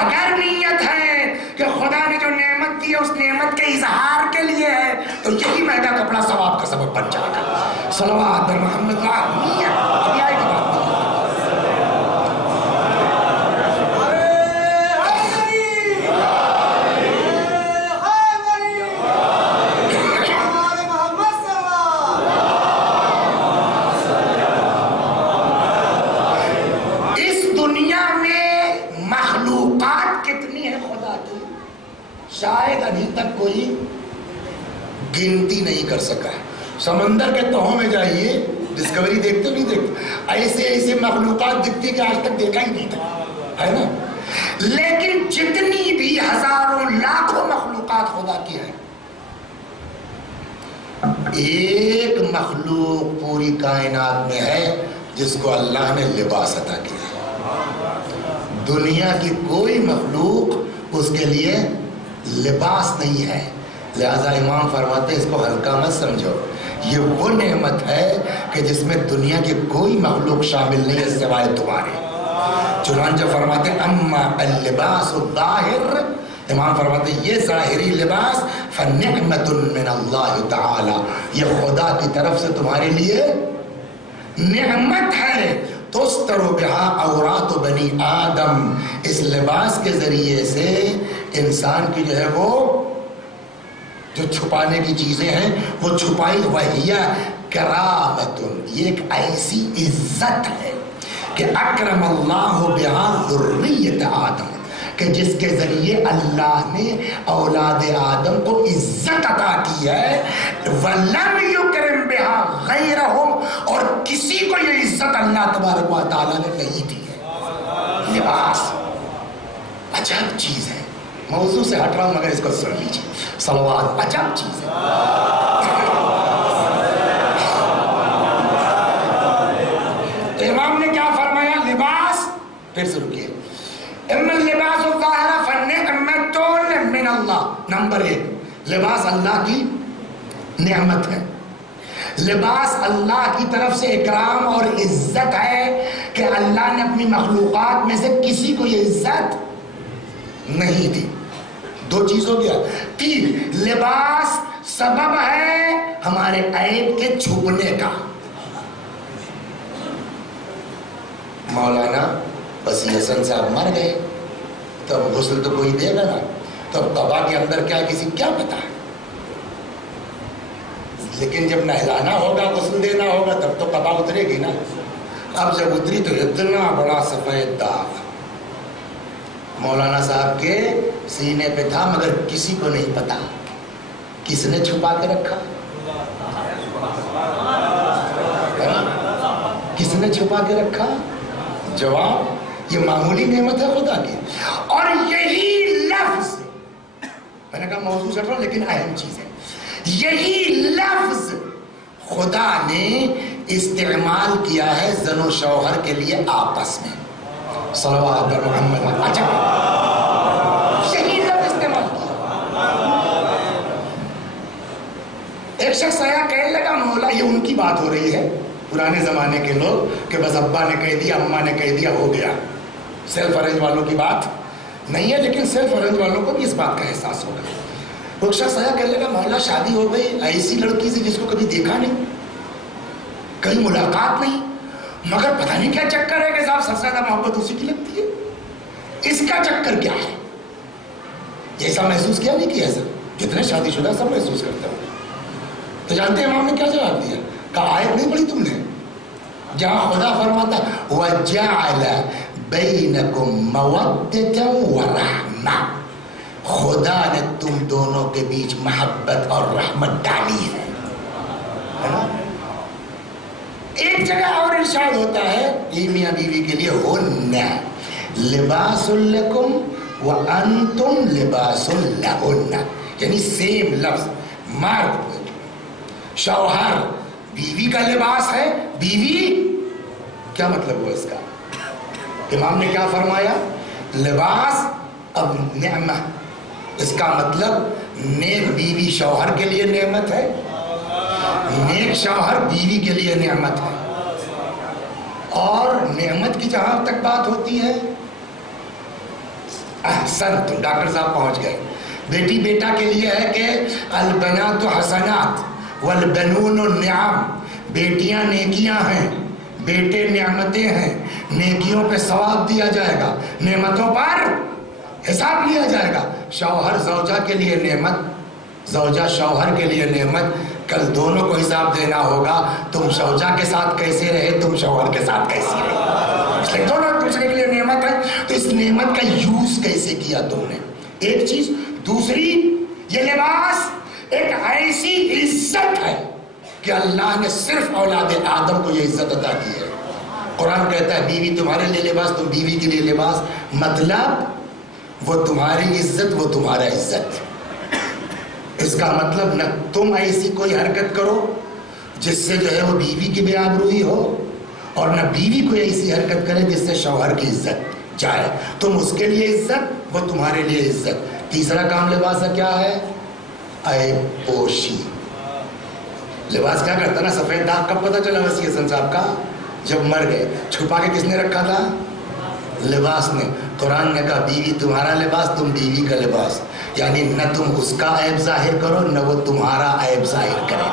اگر نیت ہے کہ خدا نے جو نعمت دی ہے اس نعمت کے اظہار کے لیے ہے تو یہی مہنگا کپڑا ثواب کا سبب بن جائے گا. صلوات پر محمد. نیت ابھی آئے گا بات. شاید ابھی تک کوئی گنتی نہیں کر سکا ہے. سمندر کے تہوں میں جائیے، ڈسکوری دیکھتے نہیں دیکھتے، ایسے ایسے مخلوقات دکھتی کہ آج تک دیکھا ہی نہیں تھا، ہے نا. لیکن جتنی بھی ہزاروں لاکھوں مخلوقات خدا کی ہیں، ایک مخلوق پوری کائنات میں ہے جس کو اللہ نے لباس عطا کیا. دنیا کی کوئی مخلوق اس کے لیے لباس نہیں ہے. لہذا امام فرماتے ہیں اس کو ہلکا مت سمجھو، یہ وہ نعمت ہے کہ جس میں دنیا کی کوئی مخلوق شامل نہیں ہے سوائے تمہارے. چنانچہ فرماتے ہیں اما اللباس الظاہر، امام فرماتے ہیں یہ ظاہری لباس فنعمت من اللہ تعالی، یہ خدا کی طرف سے تمہارے لیے نعمت ہے تستر بہا عورات بنی آدم، اس لباس کے ذریعے سے انسان کی جو ہے وہ جو چھپانے کی چیزیں ہیں وہ چھپائی، وہی کرامت، یہ ایک ایسی عزت ہے کہ اکرم اللہ بہا ذریت آدم، کہ جس کے ذریعے اللہ نے اولاد آدم کو عزت عطا کی ہے، وَلَمْ يُكْرِمْ بِهَا غَيْرَهُمْ، اور کسی کو یہ عزت اللہ تبارک و تعالیٰ نے نہیں دی ہے۔ لباس عجب چیز ہے، موضوع سے ہٹ رہا ہوں مگر اس کو سن لیجیے، صلوات، عجب چیز ہے۔ امام نے کیا فرمایا؟ لباس، پھر سے رکیے، اما اللباس الظاہر فنعمت من اللہ، نمبر 1 لباس اللہ کی نعمت ہے، لباس اللہ کی طرف سے اکرام اور عزت ہے کہ اللہ نے اپنی مخلوقات میں سے کسی کو یہ عزت نہیں دی۔ 2 چیز ہو گیا۔ 3 لباس سبب ہے ہمارے عیب کے چھپنے کا۔ مولانا وسیع حسن صاحب مر گئے تو اب غسل تو کوئی دے گا نا، تو اب قبا کے اندر کیا کسی کیا پتا ہے، لیکن جب نہلانا ہوگا غسل دینا ہوگا تب تو قبا اترے گی نا۔ اب جب اتری تو اتنا بڑا سفید داغ مولانا صاحب کے سینے پہ تھا مگر کسی کو نہیں پتا۔ کس نے چھپا کے رکھا؟ کس نے چھپا کے رکھا؟ جواب، یہ معمولی نعمت ہے خدا کی۔ اور یہی لفظ، میں نے کہا موضوع سے ہٹ رہا ہوں لیکن اہم چیز ہے، یہی لفظ خدا نے استعمال کیا ہے زن و شوہر کے لیے آپس میں، صلوات پر محمد۔ اچھا، یہی لفظ استعمال کیا۔ ایک شخص آیا کہنے لگا مولا، یہ ان کی بات ہو رہی ہے، پرانے زمانے کے لوگ، کہ بس ابا نے کہہ دیا اماں نے کہہ دیا ہو گیا۔ سیلف ارینج والوں کی بات نہیں ہے، لیکن سیلف ارینج والوں کو بھی اس بات کا احساس ہوگا۔ ایک شخص آیا کہنے لگا مولا شادی ہو گئی ایسی لڑکی سے جس کو کبھی دیکھا نہیں، کہیں ملاقات نہیں، مگر پتہ نہیں کیا چکر ہے کہ صاحب سب سے زیادہ محبت اسی کی لگتی ہے، اس کا چکر کیا ہے؟ ایسا محسوس کیا نہیں کیا سر؟ جتنے شادی شدہ سب محسوس کرتے ہوں۔ تو جانتے ہیں امام نے کیا جواب دیا؟ کہا آیت نہیں پڑھی تم نے جہاں خدا فرماتا وَجَعَلَ بَيْنَكُمْ مَوَدَّةً وَرَحْمَةً، خدا نے تم دونوں کے بیچ محبت اور رحمت ڈالی ہے نا؟ ایک جگہ اور ارشاد ہوتا ہے یہ میاں بیوی کے لیے، هُنَّ لِبَاسٌ لَكُمْ وَأَنْتُمْ لِبَاسٌ لَهُنَّ، یعنی سیم لفظ، مرد شوہر بیوی کا لباس ہے، بیوی کیا مطلب ہوا اس کا؟ امام نے کیا فرمایا؟ لباس اب نعمت، اس کا مطلب نیک بیوی شوہر کے لیے نعمت ہے، نیک شوہر بیوی کے لیے نعمت ہے۔ اور نعمت کی جہاں تک بات ہوتی ہے، احسن، تو ڈاکٹر صاحب پہنچ گئے، بیٹی بیٹا کے لیے ہے کہ البنات حسنات والبنون النعم، بیٹیاں نیکیاں ہیں، بیٹے نعمتیں ہیں، نیکیوں پہ ثواب دیا جائے گا، نعمتوں پر حساب لیا جائے گا۔ شوہر زوجہ کے لیے نعمت، زوجہ شوہر کے لیے نعمت، کل دونوں کو حساب دینا ہوگا، تم زوجہ کے ساتھ کیسے رہے، تم شوہر کے ساتھ کیسے رہے، اس لیے دونوں ایک دوسرے کے لیے نعمت ہے، تو اس نعمت کا یوز کیسے کیا تم نے، ایک چیز۔ دوسری، یہ لباس ایک ایسی عزت ہے کہ اللہ نے صرف اولاد آدم کو یہ عزت عطا کی ہے۔ قرآن کہتا ہے بیوی تمہارے لیے لباس، تم بیوی کے لیے لباس، مطلب وہ تمہاری عزت، وہ تمہارا عزت۔ اس کا مطلب نہ تم ایسی کوئی حرکت کرو جس سے جو ہے وہ بیوی کی بے آبروئی ہو، اور نہ بیوی کوئی ایسی حرکت کرے جس سے شوہر کی عزت جائے، تم اس کے لیے عزت، وہ تمہارے لیے عزت۔ تیسرا کام لباس کا کیا ہے؟ عیب پوشی۔ لباس کیا کرتا نا، سفید داغ کب پتہ چلا وسیع حسن صاحب کا؟ جب مر گئے۔ چھپا کے کس نے رکھا تھا؟ لباس نے۔ قرآن نے کہا بیوی تمہارا لباس، تم بیوی کا لباس، یعنی نہ تم اس کا عیب ظاہر کرو نہ وہ تمہارا عیب ظاہر کرے.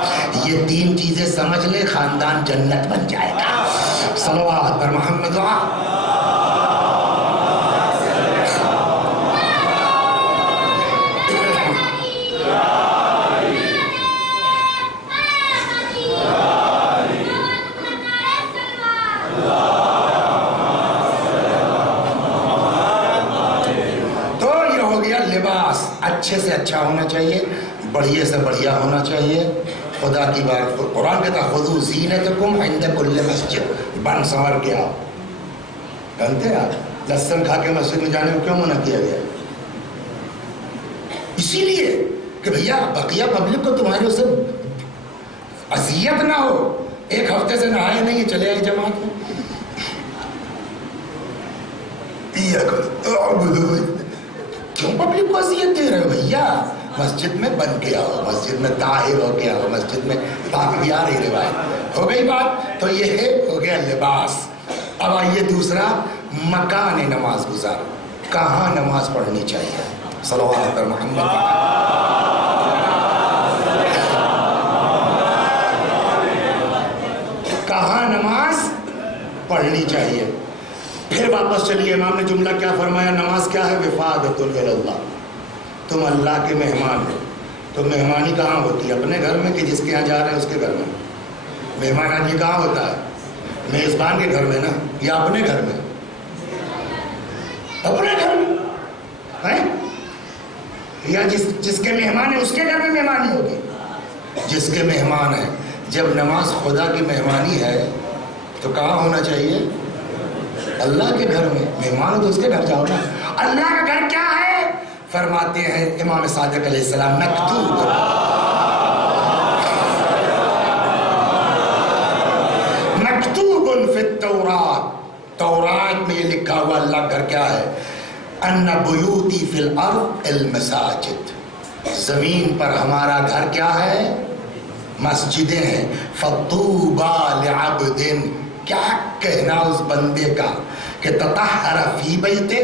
یہ تین چیزیں سمجھ لے خاندان جنت بن جائے گا. صلوات پر محمد اچھے سے اچھا ہونا چاہیے، بڑھیا سے بڑھیا ہونا چاہیے. خدا کی بات قرآن کہتا ہے خذوا زینتکم عند کل مسجد. بن سنور کے آؤ. جانتے ہیں آپ لہسن کھا کے مسجد میں جانے کو کیوں منع کیا گیا؟ اسی لیے کہ بھیا بقیہ پبلک کو تمہاری اس سے اذیت نہ ہو. ایک ہفتے سے نہائے نہیں چلے آئی جماعت میں. کیوں پبلک کو اذیت دے رہے ہو بھیا؟ مسجد میں بن کے آؤ، مسجد میں طاہر ہو کے آؤ، مسجد میں باقی بھی آ رہی روایت. ہو گئی بات. تو یہ ہے ہو گیا لباس. اب آئیے دوسرا، مکان نماز گزار. کہاں نماز پڑھنی چاہیے؟ صلوات پر محمد. کہاں نماز پڑھنی چاہیے؟ پھر واپس چلیے. امام نے جملہ کیا فرمایا؟ نماز کیا ہے؟ وفادۃ اللہ. تم اللہ کے مہمان ہو. تو مہمانی کہاں ہوتی ہے؟ اپنے گھر میں کہ جس کے یہاں جا رہے ہیں اس کے گھر میں؟ مہمان آدمی کہاں ہوتا ہے؟ میزبان کے گھر میں نا، یا اپنے گھر میں؟ اپنے گھر میں. یا جس کے مہمان ہے اس کے گھر میں مہمانی ہوگی. جس کے مہمان ہے. جب نماز خدا کی مہمانی ہے تو کہاں ہونا چاہیے؟ اللہ کے گھر میں. مہمان ہو تو اس کے گھر جاؤ نا. اللہ کا گھر کیا ہے؟ فرماتے ہیں امام صادق علیہ السلام مکتوب فی التورات. تورات میں یہ لکھا ہوا اللہ گھر کیا ہے؟ ان بیوتی فی الارض المساجد. زمین پر ہمارا گھر کیا ہے؟ مسجدیں ہیں. فطوبی لعبد. کیا کہنا اس بندے کا کہ تطہر فی بیتے،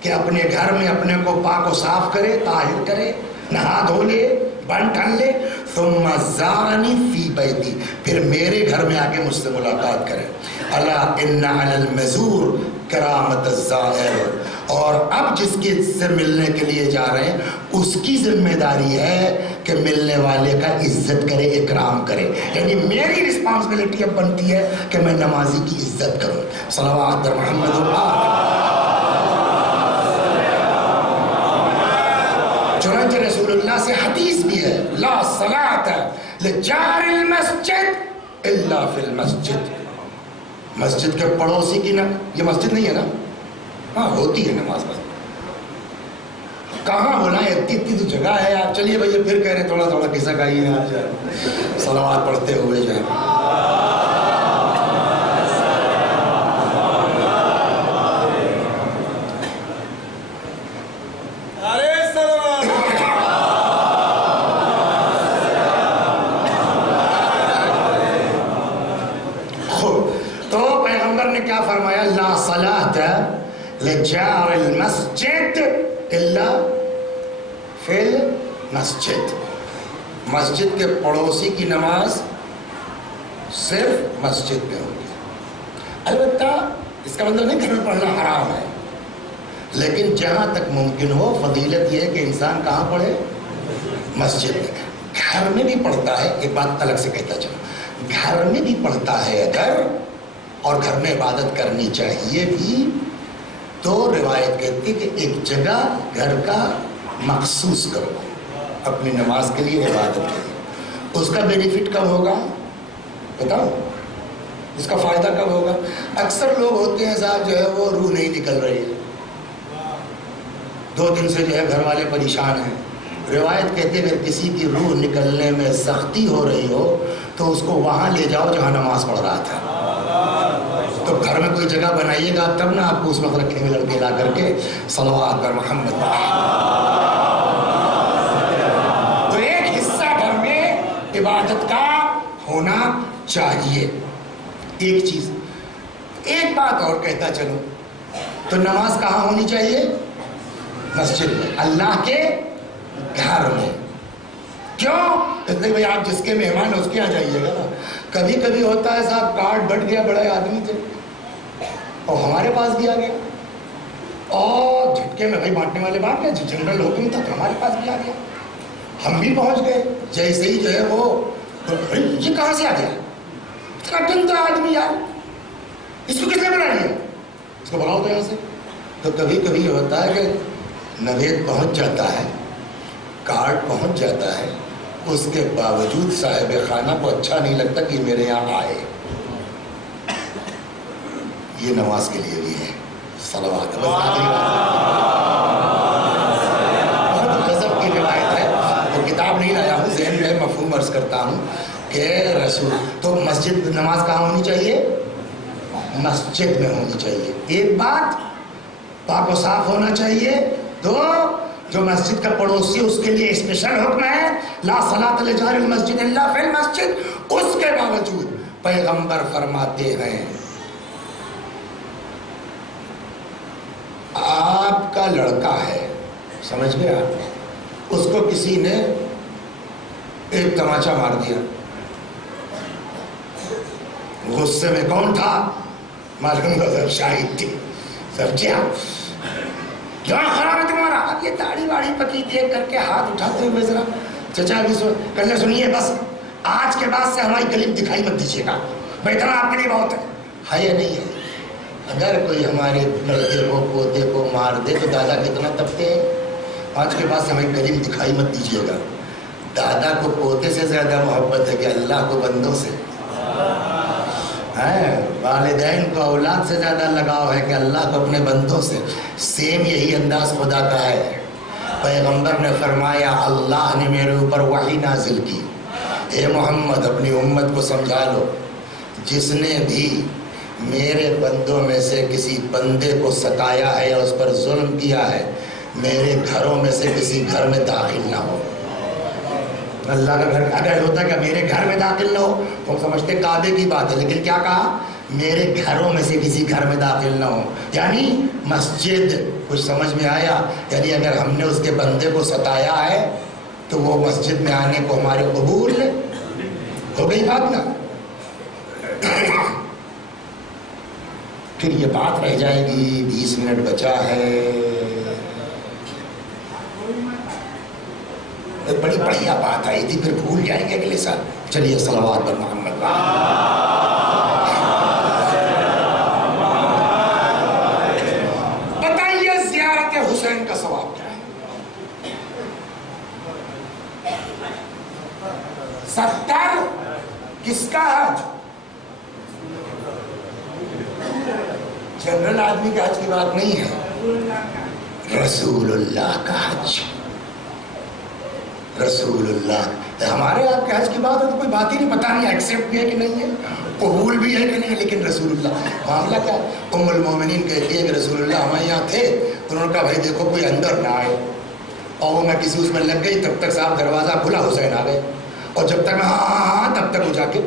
کہ اپنے گھر میں اپنے کو پاک و صاف کرے، طاہر کرے، نہا دھو لے، بن ٹھن لے. ثم زارنی فی بیتی، پھر میرے گھر میں آ کے مجھ سے ملاقات کرے. الا ان علی المزور کرامت الزائر. اور اب جس کے سے ملنے کے لیے جا رہے ہیں اس کی ذمہ داری ہے کہ ملنے والے کا عزت کرے، اکرام کرے. یعنی میری رسپانسبلٹی اب بنتی ہے کہ میں نمازی کی عزت کروں. صلوات پر محمد اللہ. چنانچہ رسول اللہ سے حدیث بھی ہے لا صلاۃ لجار المسجد الا فی المسجد. مسجد کے پڑوسی کی نہ، یہ مسجد نہیں ہے نا، ہاں ہوتی ہے نماز بس. کہاں بولائیں؟ اتنی تو جگہ ہے آپ. چلیے بھائی پھر کہہ رہے تھوڑا تھوڑا قصہ گائیے آپ صلوات پڑھتے ہوئے جائیں. کیا فرمایا؟ لا صلاۃ لجار المسجد الا فی المسجد. مسجد کے پڑوسی کی نماز صرف مسجد میں ہوگی. البتہ اس کا مطلب نہیں گھر میں پڑھنا حرام ہے، لیکن جہاں تک ممکن ہو فضیلت یہ ہے کہ انسان کہاں پڑھے؟ مسجد میں. گھر میں بھی پڑھتا ہے، ایک بات الگ سے کہتا چلو، گھر میں بھی پڑھتا ہے اگر، اور گھر میں عبادت کرنی چاہیے بھی، تو روایت کہتی کہ ایک جگہ گھر کا مخصوص کرو اپنی نماز کے لیے، عبادت کے لیے. اس کا بینیفٹ کب ہوگا بتاؤ؟ اس کا فائدہ کب ہوگا؟ اکثر لوگ ہوتے ہیں صاحب جو ہے وہ روح نہیں نکل رہی ہے، 2 دن سے جو ہے گھر والے پریشان ہیں. روایت کہتے ہیں اگر کسی کی روح نکلنے میں سختی ہو رہی ہو تو اس کو وہاں لے جاؤ جہاں نماز پڑھ رہا تھا. تو گھر میں کوئی جگہ بنائیے گا تب نا آپ کو اس وقت رکھیں گے لڑکے لا کر کے. صلوات پر محمد. تو ایک حصہ گھر میں عبادت کا ہونا چاہیے. ایک چیز، ایک بات اور کہتا چلوں، تو نماز کہاں ہونی چاہیے؟ مسجد میں، اللہ کے گھر میں۔ کیوں؟ اس لیے بھائی آپ جس کے مہمان اس کے یہاں جائیے گا نا۔ کبھی کبھی ہوتا ہے صاحب کارڈ بٹ گیا، بڑے آدمی تھے اور ہمارے پاس بھی آ گیا اور جھٹکے میں بھائی بانٹنے والے بانٹ گئے، جنرل حکم تھا تو ہمارے پاس بھی آ گیا، ہم بھی پہنچ گئے۔ جیسے ہی جو ہے وہ یہ کہاں سے آ گیا؟ اتنا گندا آدمی یار، اس کو کس نے بنا لیا؟ اس کو بناؤ تو یہاں سے۔ تو کبھی کبھی ہوتا ہے کہ نوید پہنچ جاتا ہے، کارڈ پہنچ جاتا ہے، اس کے باوجود صاحب خانہ کو اچھا نہیں لگتا کہ میرے یہاں آئے۔ یہ نماز کے لیے بھی ہے۔ صلوات بہت غضب کی روایت ہے، وہ کتاب نہیں لایا ہوں، ذہن میں مفہوم عرض کرتا ہوں کہ رسول تو مسجد نماز کہاں ہونی چاہیے؟ مسجد میں ہونی چاہیے۔ ایک بات، پاک و صاف ہونا چاہیے۔ دو، جو مسجد کا پڑوسی اس کے لیے اسپیشل حکم ہے لا صلاۃ لجار المسجد الا فی المسجد، اس کے باوجود پیغمبر فرماتے ہیں آپ کا لڑکا ہے، سمجھ گئے آپ، اس کو کسی نے ایک تماچا مار دیا، غصے میں کون تھا؟ معلوم نظر شاہد تھی، سمجھا کیا خراب ہے تمہارا؟ اب یہ داڑھی واڑی پکی دیکھ کر کے ہاتھ اٹھاتے ہوئے ذرا چچا بھی کہنے سنیے بس آج کے بعد سے ہماری گلی دکھائی مت دیجیے گا، بیٹھنا آپ کے لیے بہت ہے یا نہیں ہے؟ اگر کوئی ہمارے لڑکے کو پوتے کو مار دے تو دادا کتنا تپتے ہیں، آج کے بعد سے ہمیں گلی دکھائی مت دیجیے گا۔ دادا کو پوتے سے زیادہ محبت ہے کہ اللہ کو بندوں سے، والدین کو اولاد سے زیادہ لگاؤ ہے کہ اللہ کو اپنے بندوں سے۔ سیم یہی انداز خدا کا ہے۔ پیغمبر نے فرمایا اللہ نے میرے اوپر وحی نازل کی، اے محمد اپنی امت کو سمجھا لو، جس نے بھی میرے بندوں میں سے کسی بندے کو ستایا ہے یا اس پر ظلم کیا ہے، میرے گھروں میں سے کسی گھر میں داخل نہ ہو۔ اللہ کا گھر اگر ہوتا کہ میرے گھر میں داخل نہ ہو تو ہم سمجھتے کعبے کی بات ہے، لیکن کیا کہا؟ میرے گھروں میں سے کسی گھر میں داخل نہ ہو، یعنی مسجد۔ کچھ سمجھ میں آیا؟ یعنی اگر ہم نے اس کے بندے کو ستایا ہے تو وہ مسجد میں آنے کو ہمارے قبول ہو گئی بات نا۔ پھر یہ بات رہ جائے گی، 20 منٹ بچا ہے، بڑی بڑھیا بات آئی تھی، پھر بھول جائیں گے اگلے سال۔ چلیے صلوات پر محمد۔ بتائیے زیارت حسین کا ثواب کیا ہے؟ 70 کس کا حج؟ جنرل آدمی کے حج کی بات نہیں ہے، رسول اللہ کا حج۔ رسول اللہ، ہمارے آپ کے حج کی بات ہے تو کوئی بات ہی نہیں، پتہ نہیں ایکسیپٹ بھی ہے کہ نہیں ہے، قبول بھی ہے کہ نہیں ہے، لیکن رسول اللہ معاملہ کیا؟ ام المومنین کہتی ہے کہ رسول اللہ ہمارے یہاں تھے، انہوں نے کہا بھائی دیکھو کوئی اندر نہ آئے، اور وہ میں کسی اس میں لگ گئی، تب تک صاحب دروازہ کھلا، حسین آ گئے، اور جب تک ہاں تب تک وہ جا کے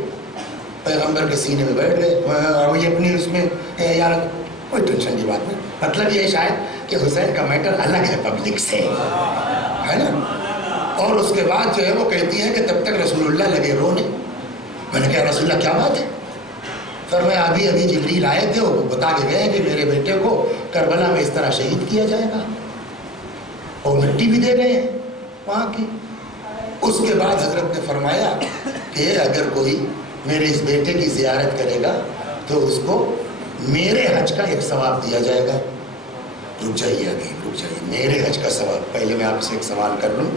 پیغمبر کے سینے میں بیٹھ گئے، اور یہ اپنی اس میں یار کوئی ٹینشن کی بات نہیں۔ مطلب یہ شاید کہ حسین کا میٹر الگ ہے پبلک سے، ہے نا۔ اور اس کے بعد جو ہے وہ کہتی ہے کہ تب تک رسول اللہ لگے رونے۔ میں نے کہا رسول اللہ کیا بات ہے؟ فرمایا ابھی جبریل آئے تھے، وہ بتا کے گئے کہ میرے بیٹے کو کربلا میں اس طرح شہید کیا جائے گا، اور مٹی بھی دے گئے ہیں وہاں کی۔ اس کے بعد حضرت نے فرمایا کہ اگر کوئی میرے اس بیٹے کی زیارت کرے گا تو اس کو میرے حج کا ایک ثواب دیا جائے گا۔ رک جائیے ابھی، رک جائیے، میرے حج کا ثواب۔ پہلے میں آپ سے ایک سوال کر لوں،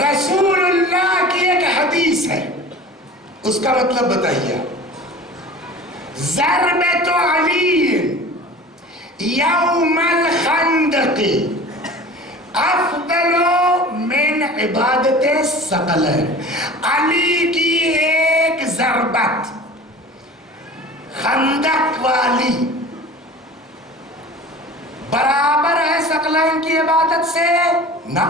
رسول اللہ کی ایک حدیث ہے، اس کا مطلب بتائیے۔ ضربۃ علی یوم الخندق افضل من عبادت ثقلین، علی کی ایک ضربت خندق والی برابر ہے ثقلین کی عبادت سے؟ نہ،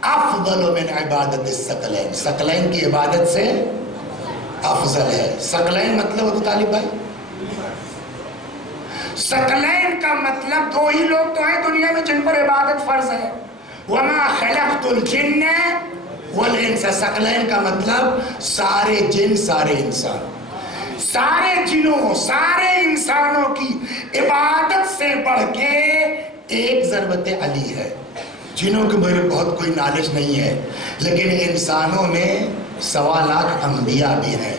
افضل من عبادت الثقلین، ثقلین کی عبادت سے افضل ہے۔ ثقلین مطلب ابو طالب بھائی، ثقلین کا مطلب دو ہی لوگ تو ہیں دنیا میں جن پر عبادت فرض ہے، وما خلقت الجن والانس، ثقلین کا مطلب سارے جن سارے انسان، سارے جنوں سارے انسانوں کی عبادت سے بڑھ کے ایک ضربت علی ہے۔ جنوں کے بارے بہت کوئی نالج نہیں ہے، لیکن انسانوں میں 1.25 لاکھ انبیاء بھی ہیں،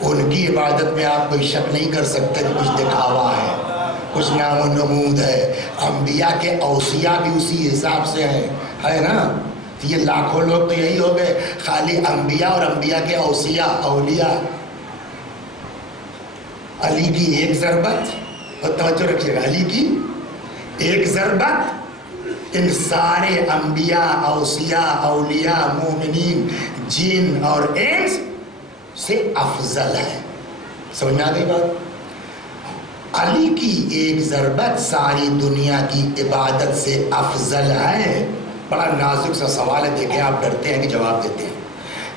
ان کی عبادت میں آپ کوئی شک نہیں کر سکتے کہ کچھ دکھاوا ہے، کچھ نام و نمود ہے۔ انبیاء کے اوصیاء بھی اسی حساب سے ہیں، ہے نا؟ یہ لاکھوں لوگ تو یہی ہو گئے، خالی انبیاء اور انبیاء کے اوصیاء اولیاء۔ علی کی ایک ضربت، اور توجہ رکھیے گا، علی کی ایک ضربت ان سارے انبیاء اوصیاء اولیاء مومنین جن اور انس سے افضل ہے۔ سمجھ میں آ گئی بات؟ علی کی ایک ضربت ساری دنیا کی عبادت سے افضل ہے۔ بڑا نازک سا سوال ہے، دیکھیں آپ ڈرتے ہیں کہ جواب دیتے ہیں۔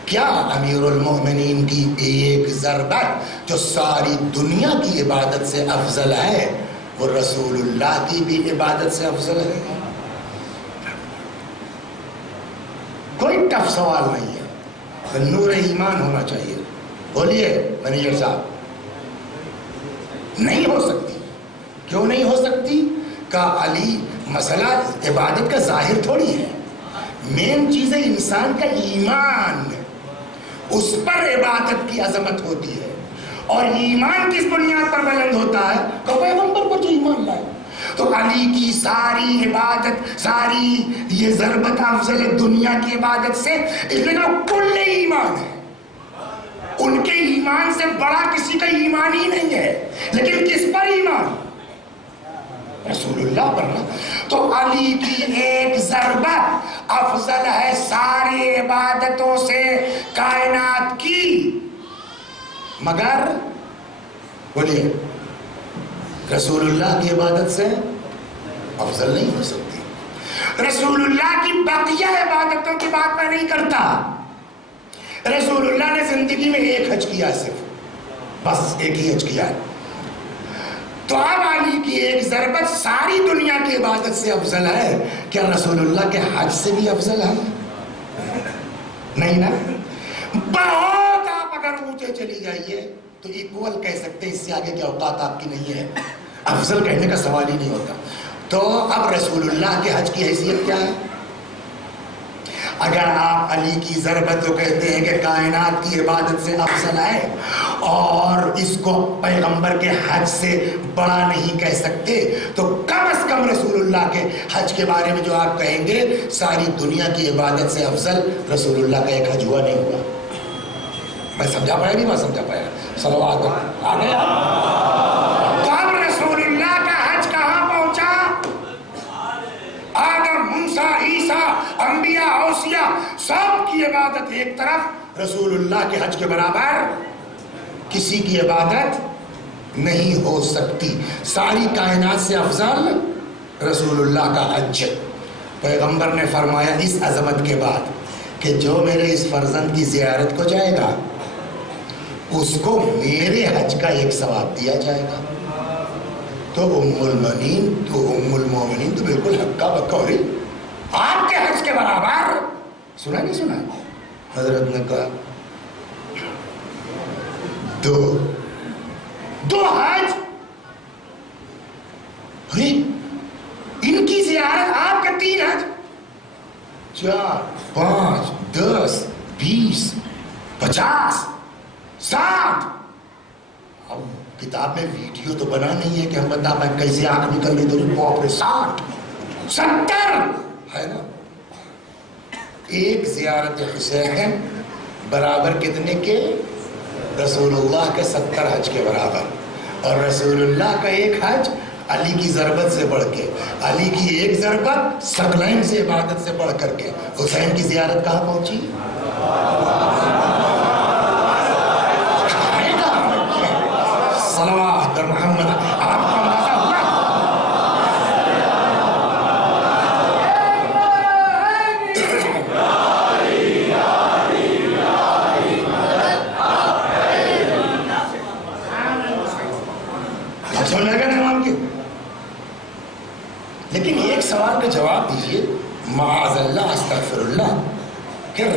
کیا امیر المومنین کی ایک ضربت جو ساری دنیا کی عبادت سے افضل ہے وہ رسول اللہ کی بھی عبادت سے افضل ہے؟ کوئی ٹف سوال نہیں ہے، نور ایمان ہونا چاہیے۔ بولیے مینیجر صاحب، نہیں ہو سکتی۔ کیوں نہیں ہو سکتی؟ کہ علی، مسئلہ عبادت کا ظاہر تھوڑی ہے، مین چیز ہے انسان کا ایمان، اس پر عبادت کی عظمت ہوتی ہے۔ اور ایمان کس بنیاد پر بلند ہوتا ہے؟ کہ پیغمبر پر جو ایمان لائے۔ تو علی کی ساری عبادت، ساری یہ ضربت افضل ہے دنیا کی عبادت سے، اس لیے کہ وہ کل ایمان ہے، ان کے ایمان سے بڑا کسی کا ایمان ہی نہیں ہے۔ لیکن کس پر ایمان؟ رسول اللہ پر نا۔ تو علی کی ایک ضربت افضل ہے ساری عبادتوں سے کائنات کی، مگر بولیے رسول اللہ کی عبادت سے افضل نہیں ہو سکتی۔ رسول اللہ کی بقیہ عبادتوں کی بات میں نہیں کرتا، رسول اللہ نے زندگی میں ایک حج کیا، صرف بس ایک ہی حج کیا ہے۔ تو اب علی کی ایک ضربت ساری دنیا کی عبادت سے افضل ہے، کیا رسول اللہ کے حج سے بھی افضل ہے؟ نہیں نا۔ بہت آپ اگر اونچے چلی جائیے تو ایکول کہہ سکتے ہیں، اس سے آگے کی اوقات آپ کی نہیں ہے، افضل کہنے کا سوال ہی نہیں ہوتا۔ تو اب رسول اللہ کے حج کی حیثیت کیا ہے؟ اگر آپ علی کی ضربت کو کہتے ہیں کہ کائنات کی عبادت سے افضل ہے اور اس کو پیغمبر کے حج سے بڑا نہیں کہہ سکتے، تو کم از کم رسول اللہ کے حج کے بارے میں جو آپ کہیں گے ساری دنیا کی عبادت سے افضل، رسول اللہ کا ایک حج ہوا نہیں ہوا۔ میں سمجھا پایا نہیں؟ میں سمجھا پایا؟ صلوات آ گیا۔ تو اب رسول اللہ کا حج کہاں پہنچا؟ آدم، موسیٰ، عیسیٰ، انبیاء، اوصیاء، سب کی عبادت ایک طرف، رسول اللہ کے حج کے برابر کسی کی عبادت نہیں ہو سکتی۔ ساری کائنات سے افضل رسول اللہ کا حج۔ پیغمبر نے فرمایا اس عظمت کے بعد کہ جو میرے اس فرزند کی زیارت کو جائے گا اس کو میرے حج کا ایک ثواب دیا جائے گا۔ تو ام المومنین تو بالکل حقا بکا ہو رہی، آپ کے حج کے برابر۔ سنا نہیں سنا؟ حضرت نے کہا دو حج، ان کی زیارت، آپ کے 3 حج، 4 5 10 20 50 60۔ اب کتاب میں ویڈیو تو بنا نہیں ہے کہ ہم بتا پائیں کیسے آنکھ نکل رہی، تو باپ رے 60 70 ہے نا۔ ایک زیارت حسین برابر کتنے کے؟ رسول اللہ کے 70 حج کے برابر۔ اور رسول اللہ کا ایک حج علی کی ضربت سے بڑھ کے، علی کی ایک ضربت ثقلین سے عبادت سے بڑھ کر کے، حسین کی زیارت کہاں پہنچی؟ صلوات محمد۔ آپ کو اندازہ ہوا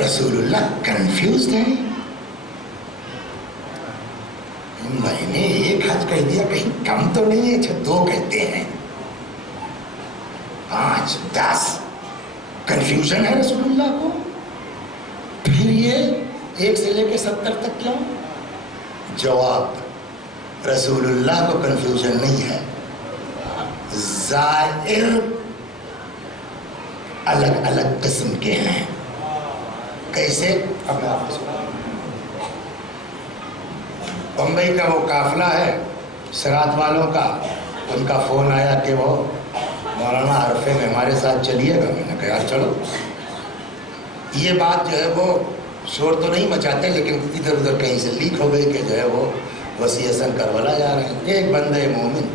رسول اللہ کنفیوزڈ ہیں. میں نے ایک حج کہہ دیا, کہیں کم تو نہیں ہے, اچھا 2 کہتے ہیں, 5 10 کنفیوژن ہے رسول اللہ کو. پھر یہ 1 سے لے کے 70 تک کیوں؟ جواب, رسول اللہ کو کنفیوژن نہیں ہے, زائر الگ الگ قسم کے ہیں. کیسے؟ اب میں آپ کو سناؤں. بمبئی کا وہ قافلہ ہے سرات والوں کا, ان کا فون آیا کہ وہ مولانا عرفے میں ہمارے ساتھ چلیے گا. میں نے کہا یار چلو. یہ بات جو ہے وہ شور تو نہیں مچاتے, لیکن ادھر ادھر کہیں سے لیک ہو گئی کہ جو ہے وہ وسیع حسن کربلا جا رہے ہیں. ایک بندے مومن.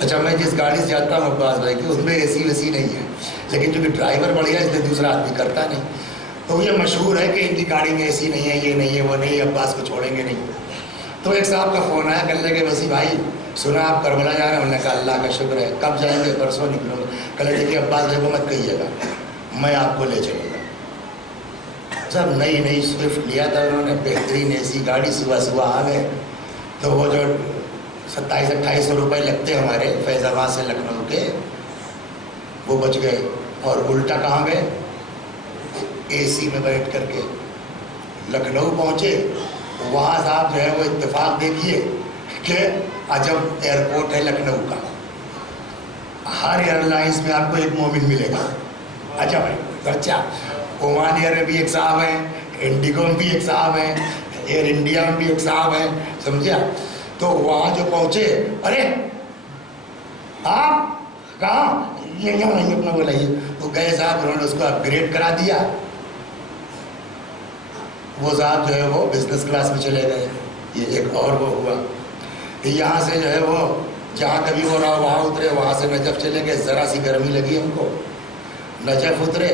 اچھا میں جس گاڑی سے جاتا ہوں عباس بھائی کی, اس میں اے سی ویسی نہیں ہے, لیکن چونکہ ڈرائیور بڑھیا اس لیے دوسرا آدمی کرتا نہیں. تو یہ مشہور ہے کہ ان کی گاڑی میں اے سی نہیں ہے, یہ نہیں ہے, وہ نہیں ہے, عباس کو چھوڑیں گے نہیں. تو ایک صاحب کا فون آیا, کہنے لگے وسیع بھائی سنا آپ کربلا جا رہے ہیں. انہوں نے کہا اللہ کا شکر ہے, کب جائیں گے؟ پرسوں نکلوں گا. کہنے لگے عباس بھائی کو مت کہیے گا, میں آپ کو لے چلوں گا. سب نئی سوئفٹ لیا تھا انہوں نے, بہترین اے سی گاڑی. صبح آ گئے تو وہ جو 2700-2800 روپئے لگتے ہمارے فیض آباد سے لکھنؤ کے, وہ بچ گئے. اور الٹا کہاں گئے؟ اے سی میں بیٹھ کر کے لکھنؤ پہنچے. وہاں صاحب جو ہے وہ اتفاق دیکھیے کہ عجب ایئرپورٹ ہے لکھنؤ کا. ہر ایئر لائنس میں آپ کو ایک مومن ملے گا. اچھا بھائی, اچھا اومان ایئر میں بھی ایک صاحب ہیں, انڈیگو میں بھی ایک صاحب ہیں, ایئر انڈیا میں بھی ایک صاحب ہیں, سمجھا. تو وہاں جو پہنچے, ارے آپ کہاں؟ یہ اپنا بولائیے. تو گئے صاحب, انہوں نے اس کو اپ گریڈ کرا دیا. وہ صاحب جو ہے وہ بزنس کلاس میں چلے گئے. یہ ایک اور وہ ہوا. یہاں سے جو ہے وہ جہاں کبھی وہ رہا وہاں اترے, وہاں سے نجف چلے گئے. ذرا سی گرمی لگی ہم کو, نجف اترے,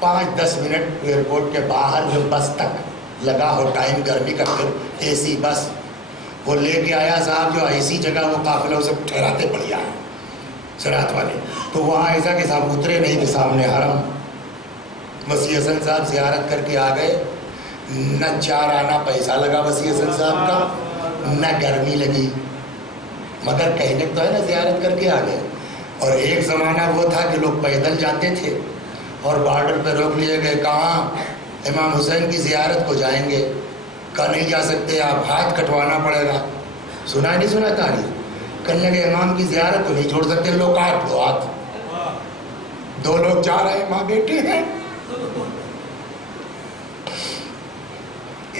5-10 منٹ ایئرپورٹ کے باہر جو بس تک لگا ہو ٹائم گرمی کا, پھر اے سی بس وہ لے کے آیا صاحب. جو ایسی جگہ وہ قافلہ اسے ٹھہراتے پڑیا ہے سرات والے. تو وہاں ایسا کہ صاحب اترے نہیں کہ سامنے حرم. وسیع حسن صاحب زیارت کر کے آ گئے. نہ 4 آنا پیسہ لگا وسیع حسن صاحب کا, نہ گرمی لگی, مگر کہنے تو ہے نا زیارت کر کے آ گئے. اور ایک زمانہ وہ تھا کہ لوگ پیدل جاتے تھے اور بارڈر پہ روک لیے گئے. کہاں؟ امام حسین کی زیارت کو جائیں گے. کہا نہیں جا سکتے آپ, ہاتھ کٹوانا پڑے گا. سنا نہیں سنا تاریخ؟ کہنے لگے امام کی زیارت کو نہیں چھوڑ سکتے, لوگ کاٹ دو ہاتھ. 2 لوگ جا رہے ہیں, ماں بیٹے ہیں.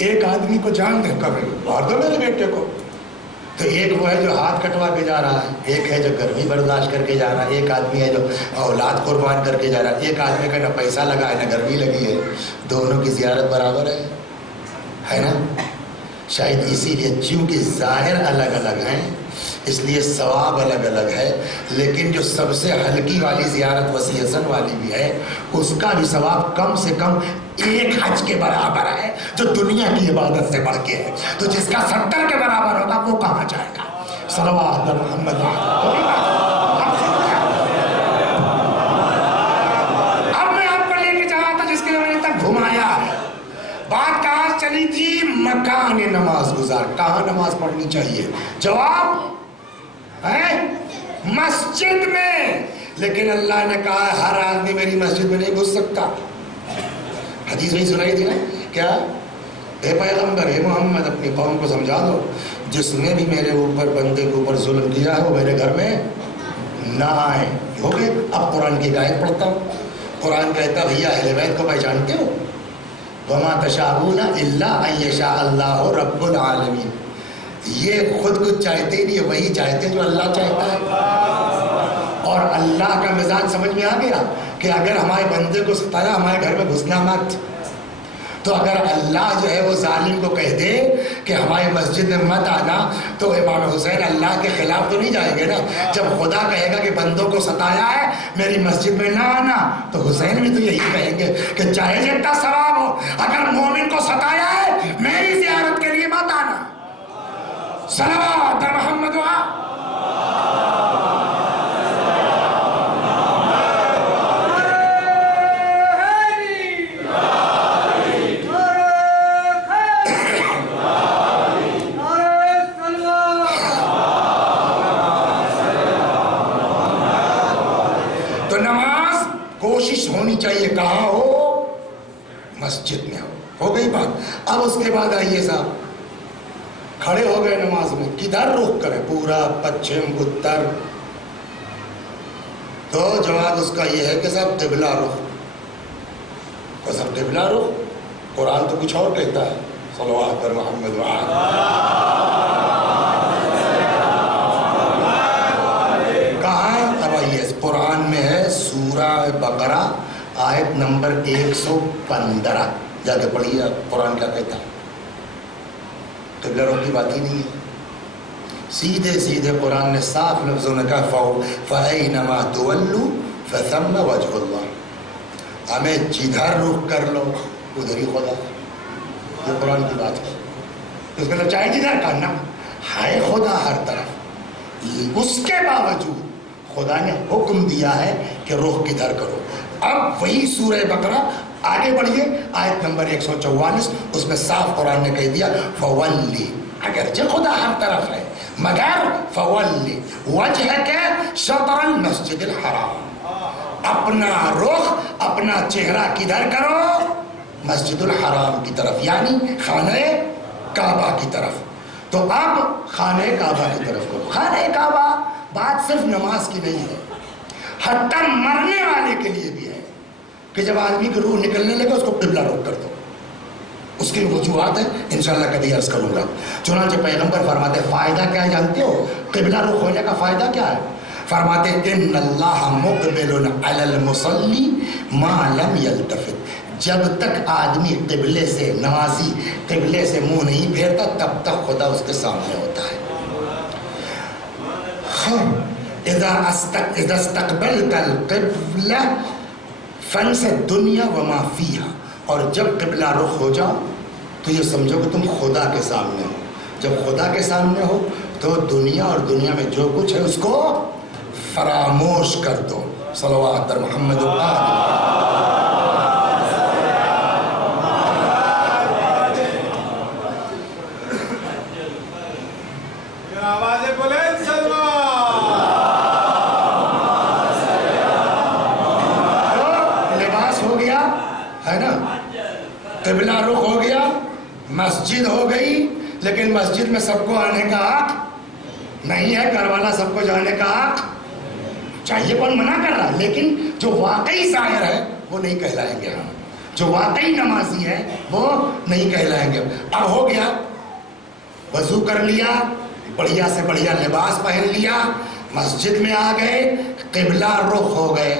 ایک آدمی کو جان دے کبھی مار دو میرے بیٹے کو. تو ایک وہ ہے جو ہاتھ کٹوا کے جا رہا ہے, ایک ہے جو گرمی برداشت کر کے جا رہا ہے, ایک آدمی ہے جو اولاد قربان کر کے جا رہا ہے, ایک آدمی کا نہ پیسہ لگا ہے نہ گرمی لگی ہے. دونوں کی زیارت برابر ہے نا. شاید اسی لیے چونکہ ظاہر الگ الگ ہیں اس لیے ثواب الگ الگ ہے. لیکن جو سب سے ہلکی والی زیارت وسیع حسن والی بھی ہے, اس کا بھی ثواب کم سے کم 1 حج کے برابر ہے, جو دنیا کی عبادت سے بڑھ کے ہے. تو جس کا 70 کے برابر ہوگا وہ کہاں جائے گا؟ صلوات محمد. اب میں آپ کو لے کے چلا تھا جس کے لیے میں نے تک گھمایا ہے. بات کہاں چلی تھی؟ مکان نماز گزار. کہاں نماز پڑھنی چاہیے؟ جواب ہے مسجد میں. لیکن اللہ نے کہا ہر آدمی میری مسجد میں نہیں گھس سکتا. حدیث وہی سنائی تھی نا, کیا اے پیغمبر اے محمد اپنی قوم کو سمجھا دو, جس نے بھی میرے اوپر بندے کے اوپر ظلم کیا ہے وہ میرے گھر میں نہ آئے. ہو گئے. اب قرآن کی آیت پڑھتا ہوں. قرآن کہتا بھیا اہل بیت کو پہچانتے ہو؟ وما تشاءون الا ان یشاء اللہ رب العالمین. یہ خود کچھ چاہتے ہی نہیں, وہی چاہتے جو اللہ چاہتا ہے. اور اللہ کا مزاج سمجھ میں آ گیا کہ اگر ہمارے بندے کو ستایا ہمارے گھر میں گھسنا مت. تو اگر اللہ جو ہے وہ ظالم کو کہہ دے کہ ہماری مسجد میں مت آنا, تو امام حسین اللہ کے خلاف تو نہیں جائیں گے نا. جب خدا کہے گا کہ بندوں کو ستایا ہے میری مسجد میں نہ آنا, تو حسین بھی تو یہی کہیں گے کہ چاہے جتنا ثواب ہو, اگر مومن کو ستایا ہے میری زیارت کے لیے مت آنا. صلوات محمد. مسجد میں ہو گئی بات. اب اس کے بعد آئیے صاحب, کھڑے ہو گئے نماز میں, کدھر رخ کرے؟ پورب, پچھم, اتر. تو جواب اس کا یہ ہے کہ صاحب قبلہ رخ. تو سب قبلہ رخ, قرآن تو کچھ اور کہتا ہے. صلوات پر محمد کہاں ہے؟ اب آئیے, قرآن میں ہے سورہ بقرہ آیت نمبر 115, جا کے پڑھیے قرآن کیا کہتا ہے. قبلہ رخ کی بات ہی نہیں ہے. سیدھے سیدھے قرآن نے صاف لفظوں میں کہا فَأَيْنَمَا تُوَلُّوا فَثَمَّ وَجْهُ اللَّهِ. ہمیں جدھر رخ کر لو ادھر ہی خدا ہے. یہ قرآن کی بات ہے. اس کا چاہے جدھر کرنا ہے خدا ہر طرف. اس کے باوجود خدا نے حکم دیا ہے کہ رخ کدھر کرو. اب وہی سورہ بقرہ آگے بڑھیے آیت نمبر 144, اس میں صاف قرآن نے کہہ دیا فَوَلِّ, اگرچہ خدا ہر طرف ہے مگر فَوَلِّ وَجْهَكَ شَطْرَ الْمَسْجِدِ الْحَرَامِ, اپنا رخ, اپنا چہرہ کدھر کرو؟ مسجد الحرام کی طرف, یعنی خانہ کعبہ کی طرف. تو اب خانہ کعبہ کی طرف کرو. خانہ کعبہ بات صرف نماز کی نہیں ہے, حتی مرنے والے کے لیے بھی ہے کہ جب آدمی کی روح نکلنے لگے اس کو قبلہ رخ کر دو. اس کی وجوہات ہیں, انشاءاللہ کبھی عرض کروں گا. چنانچہ پیغمبر فرماتے فائدہ کیا ہے جانتے ہو؟ قبلہ رخ ہونے کا فائدہ کیا ہے؟ فرماتے ان اللہ مقبل علی المصلی ما لم یلتفت, جب تک آدمی قبلے سے, نمازی قبلے سے منہ نہیں پھیرتا تب تک خدا اس کے سامنے ہوتا ہے. اذا استقبلت القبلہ فانس الدنیا وما فیہا, اور جب قبلہ رخ ہو جاؤ تو یہ سمجھو کہ تم خدا کے سامنے ہو. جب خدا کے سامنے ہو تو دنیا اور دنیا میں جو کچھ ہے اس کو فراموش کر دو. صلوات پر محمد ہے نا. قبلہ رخ ہو گیا, مسجد ہو گئی, لیکن مسجد میں سب کو آنے کا حق نہیں ہے. گھر والا سب کو جانے کا حق چاہیے, کون منع کر رہا ہے, لیکن جو واقعی ظاہر ہے وہ نہیں کہلائیں گے ہم. جو واقعی نمازی ہے وہ نہیں کہلائیں گے. اب ہو گیا, وضو کر لیا, بڑھیا سے بڑھیا لباس پہن لیا, مسجد میں آ گئے, قبلہ رخ ہو گئے.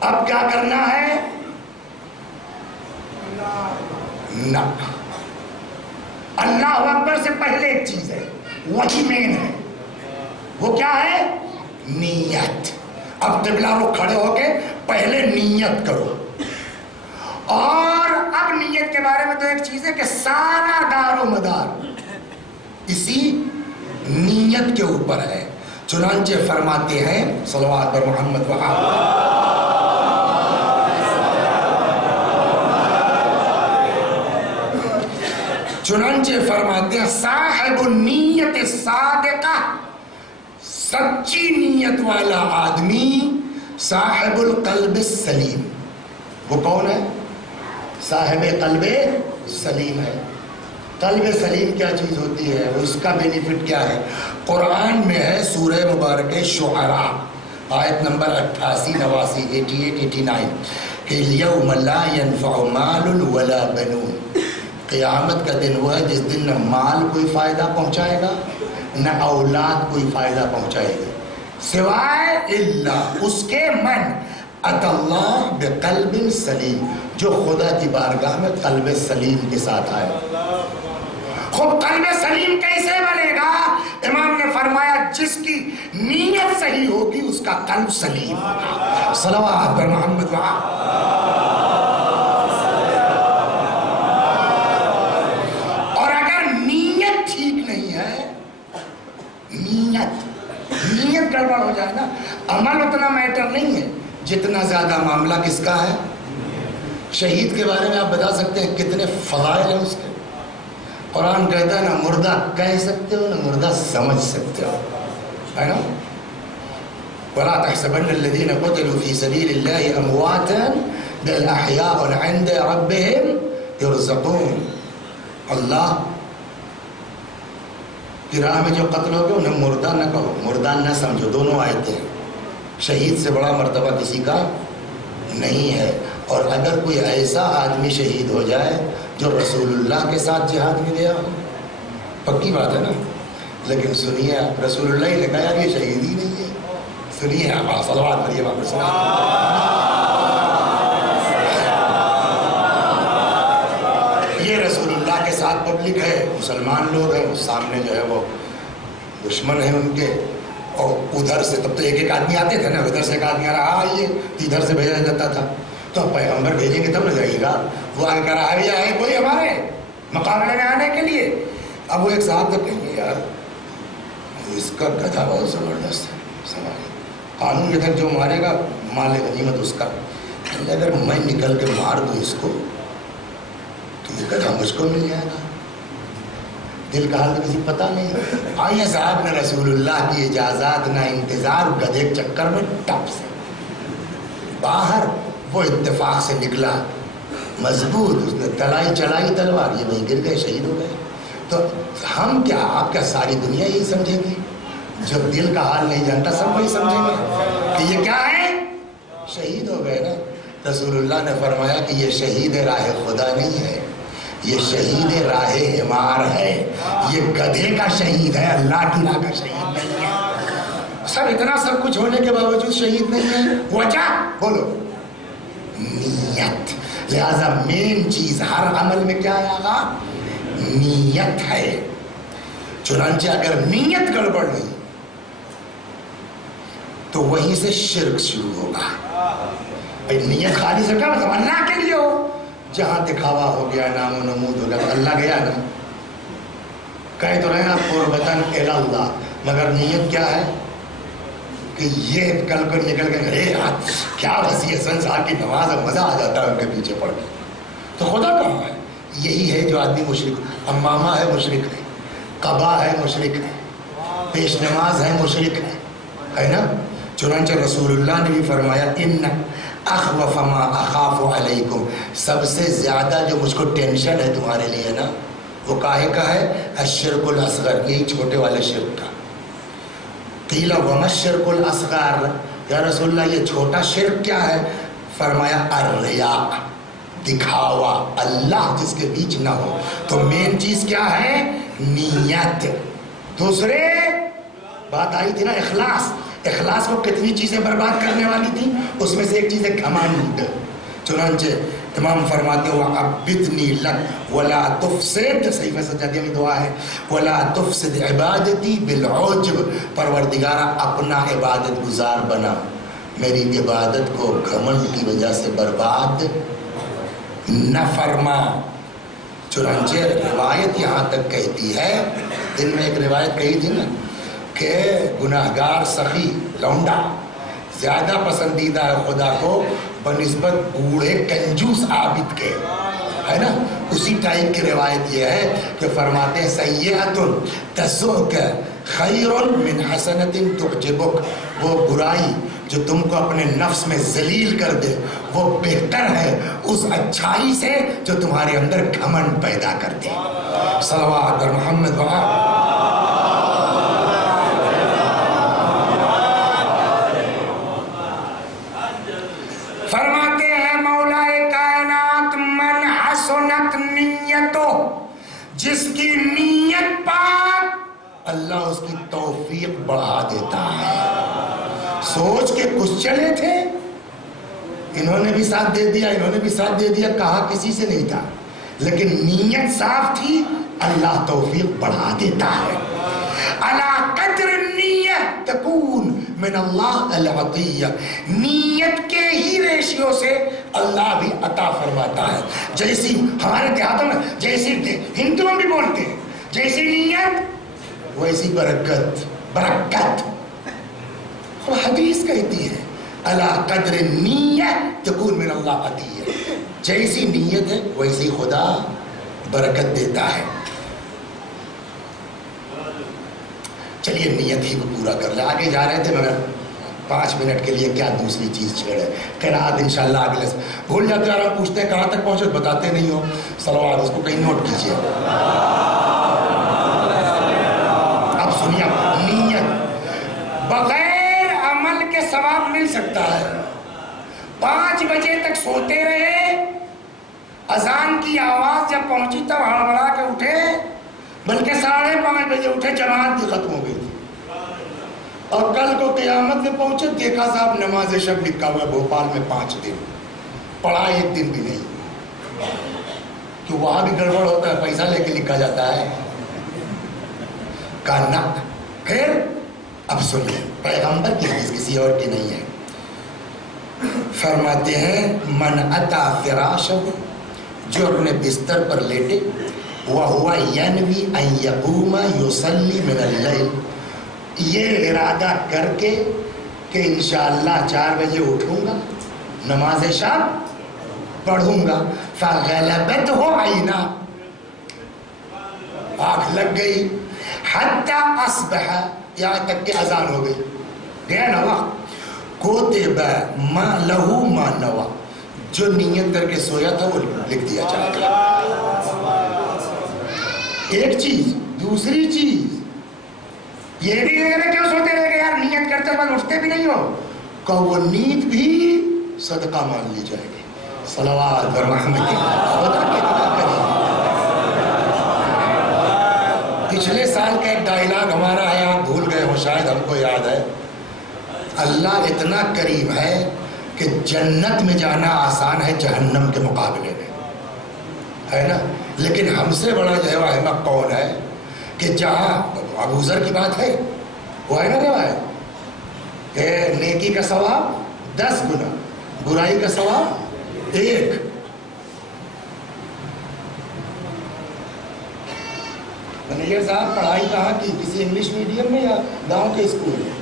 اب کیا کرنا ہے؟ نہ, اللہ اکبر سے پہلے ایک چیز ہے, وہی مین ہے. وہ کیا ہے؟ نیت. اب قبلہ رخ کھڑے ہو کے پہلے نیت کرو. اور اب نیت کے بارے میں تو ایک چیز ہے کہ سارا دار و مدار اسی نیت کے اوپر ہے. چنانچہ فرماتے ہیں صلوات پر محمد چنانچہ فرماتے ہیں صاحب النیت صادقہ, سچی نیت والا آدمی, صاحب القلب السلیم. وہ کون ہے؟ صاحب قلب سلیم ہے. قلب سلیم کیا چیز ہوتی ہے, اس کا بینیفٹ کیا ہے؟ قرآن میں ہے سورہ مبارکہ شعراء آیت نمبر 88, 89, 88, 89 کہ یوم لا ينفع مال ولا بنون. قیامت کا دن وہ ہے جس دن نہ مال کوئی فائدہ پہنچائے گا نہ اولاد کوئی فائدہ پہنچائے گی, سوائے اللہ اس کے من ات اللہ بقلب سلیم, جو خدا کی بارگاہ میں قلب سلیم کے ساتھ آئے. خود قلب سلیم کیسے بنے گا؟ امام نے فرمایا جس کی نیت صحیح ہوگی اس کا قلب سلیم ہوگا. صلوات پر محمد نیت گڑبڑ ہو جائے نا, عمل اتنا میٹر نہیں ہے جتنا زیادہ معاملہ کس کا ہے. شہید کے بارے میں آپ بتا سکتے ہیں کتنے فضائل ہیں اس کے. قرآن کہتا ہے نہ مردہ کہہ سکتے ہو نہ مردہ سمجھ سکتے ہو, ہے نا. وَلَا تَحْسَبَنَّ الَّذِينَ قُتِلُوا فِي سَبِيلِ اللَّهِ أَمْوَاتًا بل احیاء عند ربهم یرزقون. اللہ کی راہ میں جو قتل ہو گئے انہیں مردہ نہ کہو، مردہ نہ سمجھو. دونوں آیتیں ہیں. شہید سے بڑا مرتبہ کسی کا نہیں ہے. اور اگر کوئی ایسا آدمی شہید ہو جائے جو رسول اللہ کے ساتھ جہاد میں گیا ہو، پکی بات ہے نا. لیکن سنیے آپ، رسول اللہ ہی نے کہا کہ شہید ہی نہیں ہے. سنیے آپ صلوات پڑھیے واپس. یہ رسول اللہ کے ساتھ پبلک ہے، مسلمان لوگ ہیں، سامنے جو ہے وہ دشمن ہیں ان کے. اور ادھر سے تب تو ایک ایک آدمی آتے تھے نا، ادھر سے ایک آدمی آ رہا آئیے، ادھر سے بھیجا جاتا تھا. تو پیغمبر بھیجیں گے تب نہ جائے گا. وہ آگے کہہ رہا ہے یہ ہے کوئی ہمارے مقابلے میں آنے کے لیے. اب وہ ایک صاحب تک کہیں گے یار اس کا گدھا بہت زبردست ہے، سوال قانون کے تک جو مارے گا مال غنیمت اس کا. اگر میں نکل کے مار دوں اس کو تو یہ گدھا مجھ کو مل جائے گا. دل کا حال تو کسی پتہ نہیں. آئیے صاحب نے رسول اللہ کی اجازت نہ انتظار، گدھے کے چکر میں ٹپ سے باہر. وہ اتفاق سے نکلا مضبوط، اس نے تلائی چلائی تلوار، یہ وہیں گر گئے، شہید ہو گئے. تو ہم کیا، آپ کیا ساری دنیا یہی سمجھے گی؟ جو دل کا حال نہیں جانتا سب وہی سمجھیں گے کہ یہ کیا ہے، شہید ہو گئے نا. رسول اللہ نے فرمایا کہ یہ شہید راہ خدا نہیں ہے، یہ شہید راہ حمار ہے. یہ گدھے کا شہید ہے، اللہ کی راہ کا شہید نہیں ہے. سب اتنا سب کچھ ہونے کے باوجود شہید نہیں ہے. وجہ بولو، نیت. لہذا مین چیز ہر عمل میں کیا آئے گا؟ نیت ہے. چنانچہ اگر نیت گڑبڑ نہیں تو وہیں سے شرک شروع ہوگا. نیت خالی سے کیا مطلب؟ اللہ کے لیے ہو. جہاں دکھاوا ہو گیا، نام و نمود ہو گیا، اللہ گیا نا. کہہ تو رہے نا قربتاً الی اللہ، مگر نیت کیا ہے کہ یہ کل کو نکل کے ارے یار کیا وسیع سنسار کی نماز ہے، مزہ آ جاتا ہے ان کے پیچھے پڑھ کے. تو خدا کہاں ہے؟ یہی ہے جو آدمی مشرک. امامہ ہے مشرک ہے، قبا ہے مشرک ہے، پیش نماز ہے مشرک ہے نا. چنانچہ رسول اللہ نے بھی فرمایا ان اخوف ما اخاف علیکم، سب سے زیادہ جو مجھ کو ٹینشن ہے تمہارے لیے نا وہ کاہے کا ہے؟ الشرک الاصغر، یہی چھوٹے والے شرک کا. قیل وما الشرک الاصغر، یا رسول اللہ یہ چھوٹا شرک کیا ہے؟ فرمایا الریا، دکھاوا، اللہ جس کے بیچ نہ ہو. تو مین چیز کیا ہے؟ نیت. دوسرے بات آئی تھی نا اخلاص. اخلاص کو کتنی چیزیں برباد کرنے والی تھی، اس میں سے ایک چیز ہے گھمنڈ. چنانچہ امام فرماتے ہو عبدنی لک ولا تفسد، صحیح میں سجادیہ میں دعا ہے، ولا تفسد عبادتی بالعجب، پروردگارہ اپنا عبادت گزار بنا، میری عبادت کو گھمنڈ کی وجہ سے برباد نہ فرما. چنانچہ روایت یہاں تک کہتی ہے، دن میں ایک روایت کہی تھی نا کہ گناہگار سخی لونڈا زیادہ پسندیدہ ہے خدا کو بنسبت بوڑھے کنجوس عابد کے، ہے نا. اسی ٹائپ کی روایت یہ ہے کہ فرماتے ہیں سیئۃ تسؤک خیر من حسنۃ تعجبک، وہ برائی جو تم کو اپنے نفس میں ذلیل کر دے وہ بہتر ہے اس اچھائی سے جو تمہارے اندر گھمنڈ پیدا کر دے. صلوات بر محمد و فرماتے ہیں مولا کائنات من حسنت نیتو، جس کی نیت پاک اللہ اس کی توفیق بڑھا دیتا ہے. سوچ کے کچھ چلے تھے، انہوں نے بھی ساتھ دے دیا، انہوں نے بھی ساتھ دے دیا، کہا کسی سے نہیں تھا، لیکن نیت صاف تھی، اللہ توفیق بڑھا دیتا ہے. علی قدر نیت تکون من اللہ العطیہ، نیت کے ہی ریشیو سے اللہ بھی عطا فرماتا ہے. جیسی ہمارے دیہاتوں میں جیسی ہندوؤں بھی بولتے ہیں جیسی نیت ویسی برکت. برکت وہ حدیث کہتی ہے علی قدر نیت تکون من اللہ عطیہ، جیسی نیت ہے ویسی خدا برکت دیتا ہے. چلیے نیت ہی کو پورا کر لیں، آگے جا رہے تھے مگر 5 منٹ کے لیے کیا دوسری چیز چھیڑے. قرات انشاءاللہ اگلے بھول جاتے ہیں اور ہم پوچھتے ہیں کہاں تک پہنچے, بتاتے نہیں ہو. صلوات اس کو کہیں نوٹ کیجیے. اب سنیے, نیت بغیر عمل کے ثواب مل سکتا ہے. 5 بجے تک سوتے رہے, اذان کی آواز جب پہنچی تب ہڑبڑا کے اٹھے, بلکہ 5:30 بجے اٹھے, جماعت بھی ختم ہو گئی تھی. اور کل کو قیامت میں پہنچے, دیکھا صاحب نماز شب لکھا ہوا بھوپال میں 5 دن پڑھا, 1 دن بھی نہیں. کہ وہاں بھی گڑبڑ ہوتا ہے, پیسہ لے کے لکھا جاتا ہے. کہنا خیر. اب سنیے, پیغمبر کی حدیث, کسی اور کی نہیں ہے. فرماتے ہیں من اتا فراشہ, جو اپنے بستر پر لیٹے, وَهُوَ يَنْوِي أَنْ يَقُومَ يُصَلِّ مِنَ اللَّيْلِ, یہ ارادہ کر کے کہ انشاءاللہ 4 بجے اٹھوں گا, نماز شب پڑھوں گا. فَغَلَبَتْهُ عَيْنَا, آنکھ لگ گئی. حَتَّى أَصْبَحَ, یہاں تک کہ اذان ہو گئی. گیا نا وقت. كُتِبَ مَا لَهُ مَا نَوَى, جو نیت کر کے سویا تھا وہ لکھ دیا جائے گا. ایک چیز. دوسری چیز یہ بھی لے رہے کیوں سوتے رہے گا یار, نیت کرتے بعد اٹھتے بھی نہیں ہو, کہ وہ نیت بھی صدقہ مان لی جائے گی. صلوات و رحمت خدا کتنا کرے. پچھلے سال کا ایک ڈائلاگ ہمارا ہے, آپ بھول گئے ہو شاید, ہم کو یاد ہے. اللہ اتنا قریب ہے کہ جنت میں جانا آسان ہے جہنم کے مقابلے میں, ہے نا. لیکن ہم سے بڑا جو ہے وہ احمق کون ہے کہ جہاں ابو ذر کی بات ہے, وہ ہے نا روایت کہ نیکی کا ثواب 10 گنا, برائی کا ثواب 1. منیجر صاحب پڑھائی کہاں کی, کسی انگلش میڈیم میں یا گاؤں کے اسکول میں؟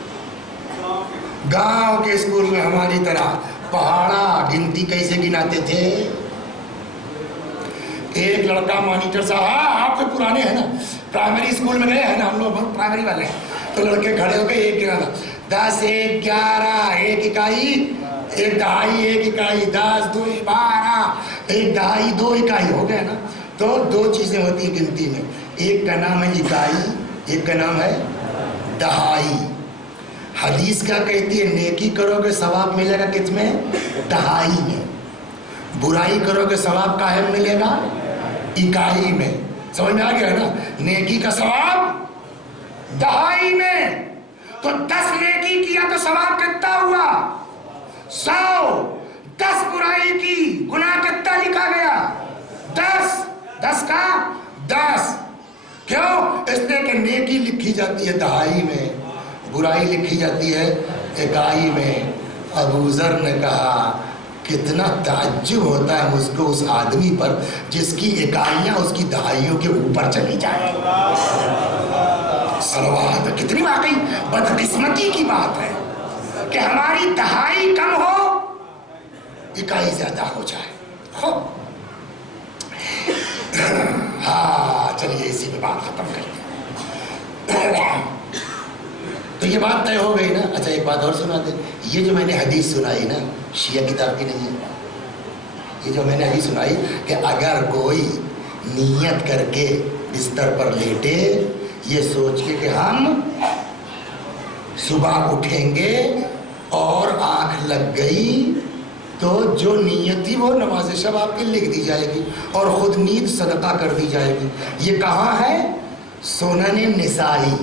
گاؤں کے اسکول میں ہماری طرح پہاڑا گنتی کیسے گناتے تھے. ایک لڑکا مانیٹر صاحب, ہاں آپ سے پرانے ہیں نا, پرائمری اسکول میں گئے ہیں نا, ہم لوگ بہت پرائمری والے ہیں, تو لڑکے کھڑے ہو کے ایک گنا تھا, 10 1 11, 1 اکائی 1 دہائی 1 اکائی, 10 2 12, 1 دہائی 2 اکائی ہو گئے نا. تو 2 چیزیں ہوتی ہیں گنتی میں, ایک کا نام ہے اکائی, ایک کا نام ہے دہائی. حدیث کیا کہتی ہے, نیکی کرو گے ثواب ملے گا کس میں؟ دہائی میں. برائی کرو گے ثواب کاہے میں ملے گا؟ اکائی میں. سمجھ میں آ گیا نا, نیکی کا ثواب دہائی میں. تو 10 نیکی کیا تو ثواب کتنا ہوا؟ 100. 10 برائی کی گناہ کتنا لکھا گیا؟ 10. 10 کا 10. کیوں؟ اس لیے کہ نیکی لکھی جاتی ہے دہائی میں, برائی لکھی جاتی ہے اکائی میں. ابو ذر نے کہا کتنا تعجب ہوتا ہے مجھ کو اس آدمی پر جس کی اکائیاں اس کی دہائیوں کے اوپر چلی جائیں. صلوات. کتنی واقعی بدقسمتی کی بات ہے کہ ہماری دہائی کم ہو, اکائی زیادہ ہو جائے. ہاں چلیے اسی پہ بات ختم کرتے ہیں. تو یہ بات طے ہو گئی نا. اچھا ایک بات اور سنا دیں, یہ جو میں نے حدیث سنائی نا, شیعہ کتاب کی نہیں ہے. یہ جو میں نے حدیث سنائی کہ اگر کوئی نیت کر کے بستر پر لیٹے, یہ سوچ کے کہ ہم صبح اٹھیں گے اور آنکھ لگ گئی, تو جو نیت تھی وہ نماز شب آپ کی لکھ دی جائے گی اور خود نیت صدقہ کر دی جائے گی. یہ کہاں ہے؟ سنن نسائی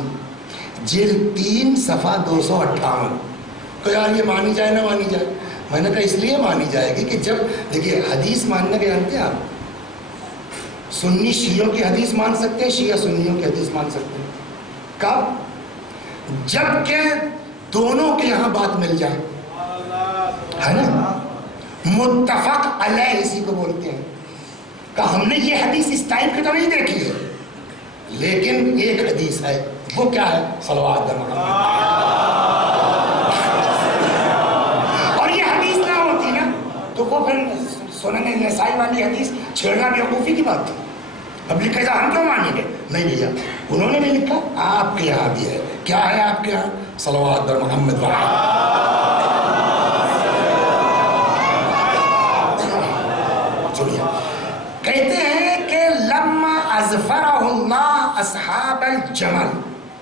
جلد 3 صفحہ 258. تو یار یہ مانی جائے نہ مانی جائے, میں نے کہا اس لیے مانی جائے گی کہ جب دیکھیے حدیث ماننے کے جانتے ہیں آپ, سنی شیعوں کی حدیث مان سکتے ہیں, شیعہ سنیوں کی حدیث مان سکتے ہیں. کب؟ جب کہ دونوں کے یہاں بات مل جائے, ہے نا, متفق علیہ اسی کو بولتے ہیں. کہ ہم نے یہ حدیث اس ٹائپ کی تو نہیں دیکھی ہے, لیکن ایک حدیث ہے, وہ کیا ہے؟ صلوات محمد. اور یہ حدیث نہ ہوتی نا تو وہ پھر سنن نسائی والی حدیث چھیڑنا بیوقوفی کی بات تھی. اب لکھے جا ہم کیوں مانیں گے؟ نہیں بھیا، انہوں نے نہیں لکھا، آپ کے یہاں بھی ہے. کیا ہے آپ کے یہاں؟ صلوات بر محمد کہتے ہیں کہ لما اظفرہ اللہ اصحاب الجمل،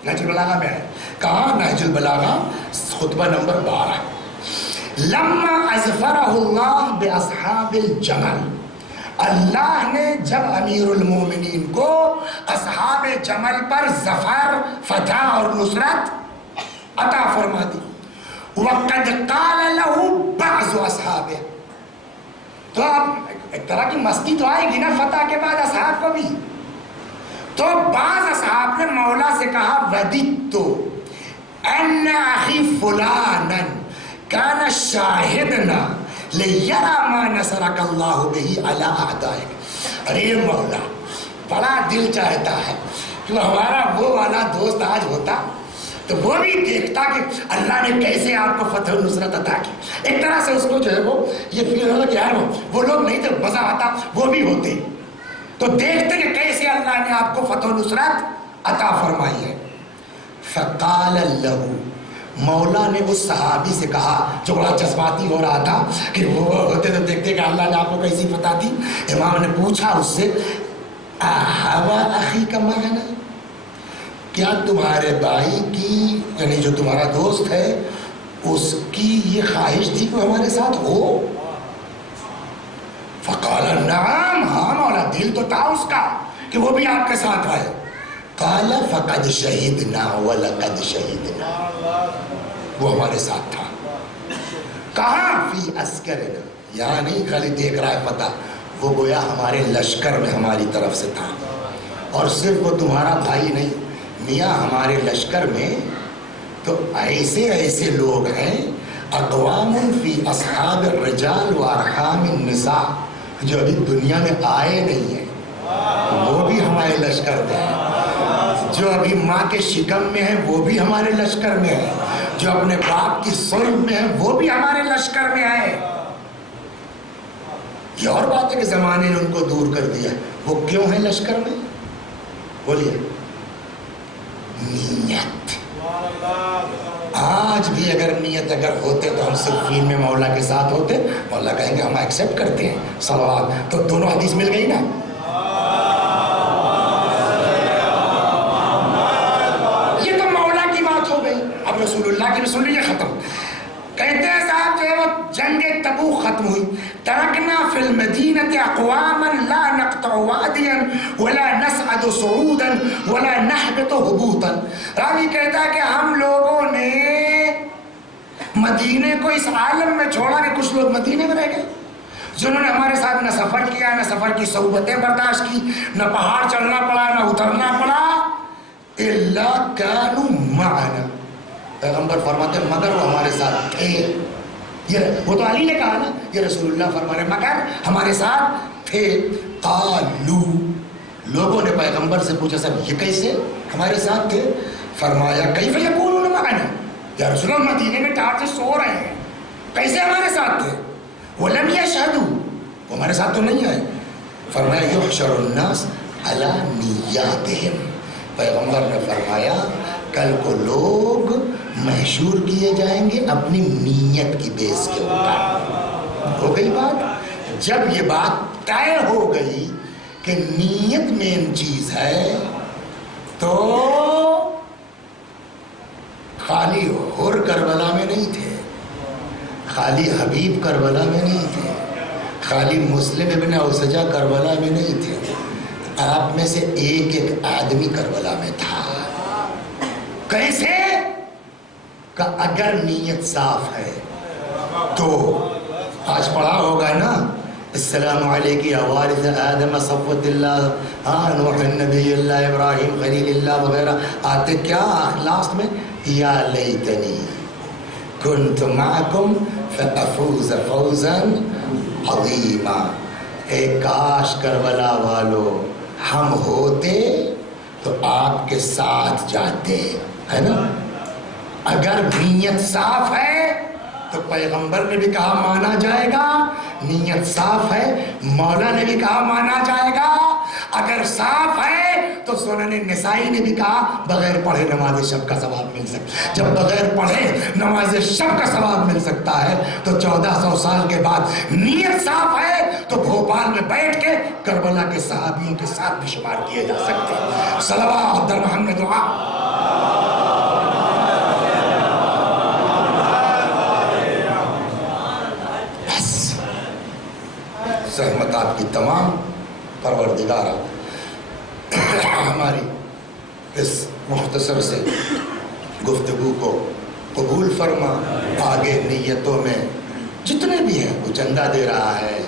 نہج البلاغہ میں ہے. کہا نہج البلاغہ خطبہ نمبر 12. لما اظفرہ اللہ باصحاب الجمل، اللہ نے جب امیر المومنین کو اصحاب جمل پر ظفر، فتح اور نصرت عطا فرما دی. وقد قال له بعض اصحابہ، تو اب ایک طرح کی مستی تو آئے گی نا فتح کے بعد اصحاب کو بھی. تو بعض اصحاب نے مولا سے کہا وددت ان اخی فلانا کان شاہدنا لیرا ما نصرک اللہ بہ علی اعدائک. ارے مولا، بڑا دل چاہتا ہے کہ ہمارا وہ والا دوست آج ہوتا تو وہ بھی دیکھتا کہ اللہ نے کیسے آپ کو فتح و نصرت عطا کی. ایک طرح سے اس کو جو ہے وہ یہ فیل ہوتا کہ یار وہ لوگ نہیں تھے، مزہ آتا وہ بھی ہوتے تو دیکھتے کہ کیسے اللہ نے آپ کو فتح و نصرت عطا فرمائی ہے. فقال له، مولا نے اس صحابی سے کہا جو بڑا جذباتی ہو رہا تھا کہ وہ ہوتے تو دیکھتے کہ اللہ نے آپ کو کیسی فتح دی. امام نے پوچھا اس سے احوا اخی کا معنی، کیا تمہارے بھائی کی یعنی جو تمہارا دوست ہے اس کی یہ خواہش تھی کہ ہمارے ساتھ ہو؟ فقال نعم، ہاں مولا، دل تو تھا اس کا کہ وہ بھی آپ کے ساتھ آئے. قال فقد شہدنا ولقد شہدنا، وہ ہمارے ساتھ تھا. کہاں؟ فی عسکرنا، یہاں نہیں خالی دیکھ رہا ہے فتح، وہ گویا ہمارے لشکر میں ہماری طرف سے تھا. اور صرف وہ تمہارا بھائی نہیں میاں، ہمارے لشکر میں تو ایسے ایسے لوگ ہیں اقوام فی اصحاب الرجال و ارحام النساء جو ابھی دنیا میں آئے نہیں ہیں، وہ بھی ہمارے لشکر میں ہیں. جو ابھی ماں کے شکم میں ہیں وہ بھی ہمارے لشکر میں ہیں. جو اپنے باپ کی صلب میں ہیں وہ بھی ہمارے لشکر میں ہیں. یہ اور بات ہے کہ زمانے نے ان کو دور کر دیا. وہ کیوں ہیں لشکر میں؟ بولیے. نیت. آج بھی اگر نیت اگر ہوتے تو ہم صفین میں مولا کے ساتھ ہوتے، مولا کہیں گے ہم ایکسیپٹ کرتے ہیں صلوات. تو دونوں حدیث مل گئی نا. یہ تو مولا کی بات ہو گئی. اب رسول اللہ کی بھی سن لیجیے. ختم. کہتے ہیں صاحب جو ہے وہ جنگ تبوک ختم ہوئی. ترکنا فی المدینة اقواما لا نقطع وادیا ولا نصعد صعودا ولا نحبط هبوطا. راوی کہتا ہے کہ ہم لوگوں نے مدینے کو اس عالم میں چھوڑا کہ کچھ لوگ مدینے میں رہ گئے جنہوں نے ہمارے ساتھ نہ سفر کیا، نہ سفر کی صعوبتیں برداشت کی، نہ پہاڑ چڑھنا پڑا، نہ اترنا پڑا. الا كانوا معنا، پیغمبر فرماتے ہیں مگر وہ ہمارے ساتھ تھے. یہ وہ تو علی نے کہا نا، یہ رسول اللہ فرما رہے مگر ہمارے ساتھ تھے. قالو، لوگوں نے پیغمبر سے پوچھا صاحب یہ کیسے ہمارے ساتھ تھے؟ فرمایا کیف یکونون معنا، یا رسول اللہ مدینے میں ٹاٹ سے سو رہے ہیں، کیسے ہمارے ساتھ تھے؟ ولم یشہدوا، وہ ہمارے ساتھ تو نہیں آئے. فرمایا یحشر الناس علی نیاتہم، پیغمبر نے فرمایا کل کو لوگ محشور کیے جائیں گے اپنی نیت کی بیس کے اوپر. ہو گئی بات. جب یہ بات طے ہو گئی کہ نیت مین چیز ہے تو خالی حر کربلا میں نہیں تھے، خالی حبیب کربلا میں نہیں تھے، خالی مسلم ابن اوسجہ کربلا میں نہیں تھے. آپ میں سے ایک ایک آدمی کربلا میں تھا. کیسے؟ کہ اگر نیت صاف ہے تو آج پڑھا ہوگا نا السلام علیکم یا وارث آدم صفوت اللہ، نوح نبی اللہ، ابراہیم خلیل اللہ وغیرہ آتے کیا لاسٹ میں؟ یا لیتنی کنت معکم فافوز فوزا عظیما. اے کاش کربلا والو ہم ہوتے تو آپ کے ساتھ جاتے، ہے نا. اگر نیت صاف ہے تو پیغمبر نے بھی کہا مانا جائے گا، نیت صاف ہے مولا نے بھی کہا مانا جائے گا. اگر صاف ہے تو سنن نسائی نے بھی کہا بغیر پڑھے نماز شب کا ثواب مل سکتا ہے۔ جب بغیر پڑھے نماز شب کا ثواب مل سکتا ہے تو 1400 سال کے بعد نیت صاف ہے تو بھوپال میں بیٹھ کے کربلا کے صحابیوں کے ساتھ بھی شمار کیے جا سکتے ہیں۔ صلوات در محمد دعا۔ زحمت آپ کی تمام، پروردگارہ ہماری اس مختصر سے گفتگو کو قبول فرما۔ آگے نیتوں میں جتنے بھی ہیں، کوئی چندہ دے رہا ہے،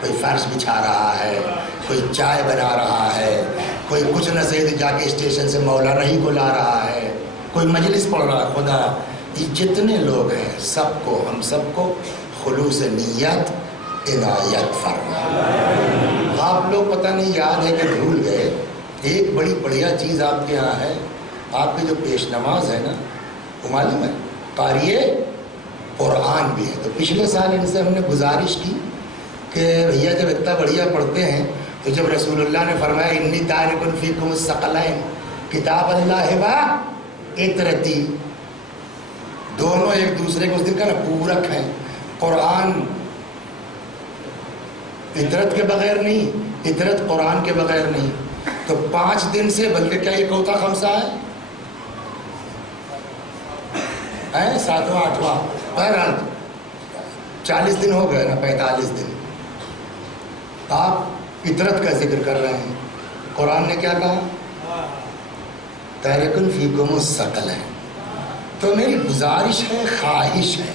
کوئی فرش بچھا رہا ہے، کوئی چائے بنا رہا ہے، کوئی کچھ نہ زید جا کے اسٹیشن سے مولانا ہی کو لا رہا ہے، کوئی مجلس پڑھ رہا ہے، خدا یہ جتنے لوگ ہیں سب کو، ہم سب کو خلوص نیت عنایت فرما۔ آپ لوگ پتہ نہیں یاد ہے کہ بھول گئے، ایک بڑی بڑھیا چیز آپ کے یہاں ہے، آپ کی جو پیش نماز ہے نا، وہ معلوم ہے قاری قرآن بھی ہے۔ تو پچھلے سال ان سے ہم نے گزارش کی کہ بھیا جب اتنا بڑھیا پڑھتے ہیں تو جب رسول اللہ نے فرمایا انی تارک فیکم الثقلین کتاب اللہ و اطرتی، دونوں ایک دوسرے کو اس دن کا نا پورک ہیں۔ قرآن اطرت کے بغیر نہیں، اطرت قرآن کے بغیر نہیں۔ تو 5 دن سے، بلکہ کیا یہ کوتا خمسہ ہے 7واں 8واں، بہرحال 40 دن ہو گئے نا، 45 دن آپ اطرت کا ذکر کر رہے ہیں۔ قرآن نے کیا کہا؟ تارک فیکم الثقلین۔ تو میری گزارش ہے، خواہش ہے،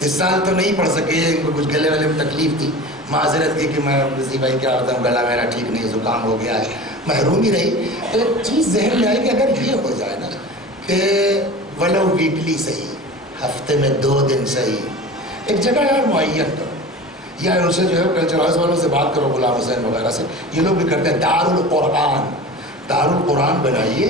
اس سال تو نہیں پڑھ سکے، ان کو کچھ گلے والے میں تکلیف تھی، معذرت کی کہ میں کسی بھائی کیا ہوتا ہوں، گلا میرا ٹھیک نہیں، زکام ہو گیا ہے، محرومی رہی۔ تو ایک چیز ذہن میں آئی کہ اگر یہ ہو جائے نا کہ ولو ویکلی صحیح، ہفتے میں 2 دن صحیح، ایک جگہ یار معین کرو، یا ان سے جو ہے کلچر ہاؤس والوں سے بات کرو، غلام حسین وغیرہ سے، یہ لوگ بھی کرتے ہیں، دارالقرآن، دارالقرآن بنائیے،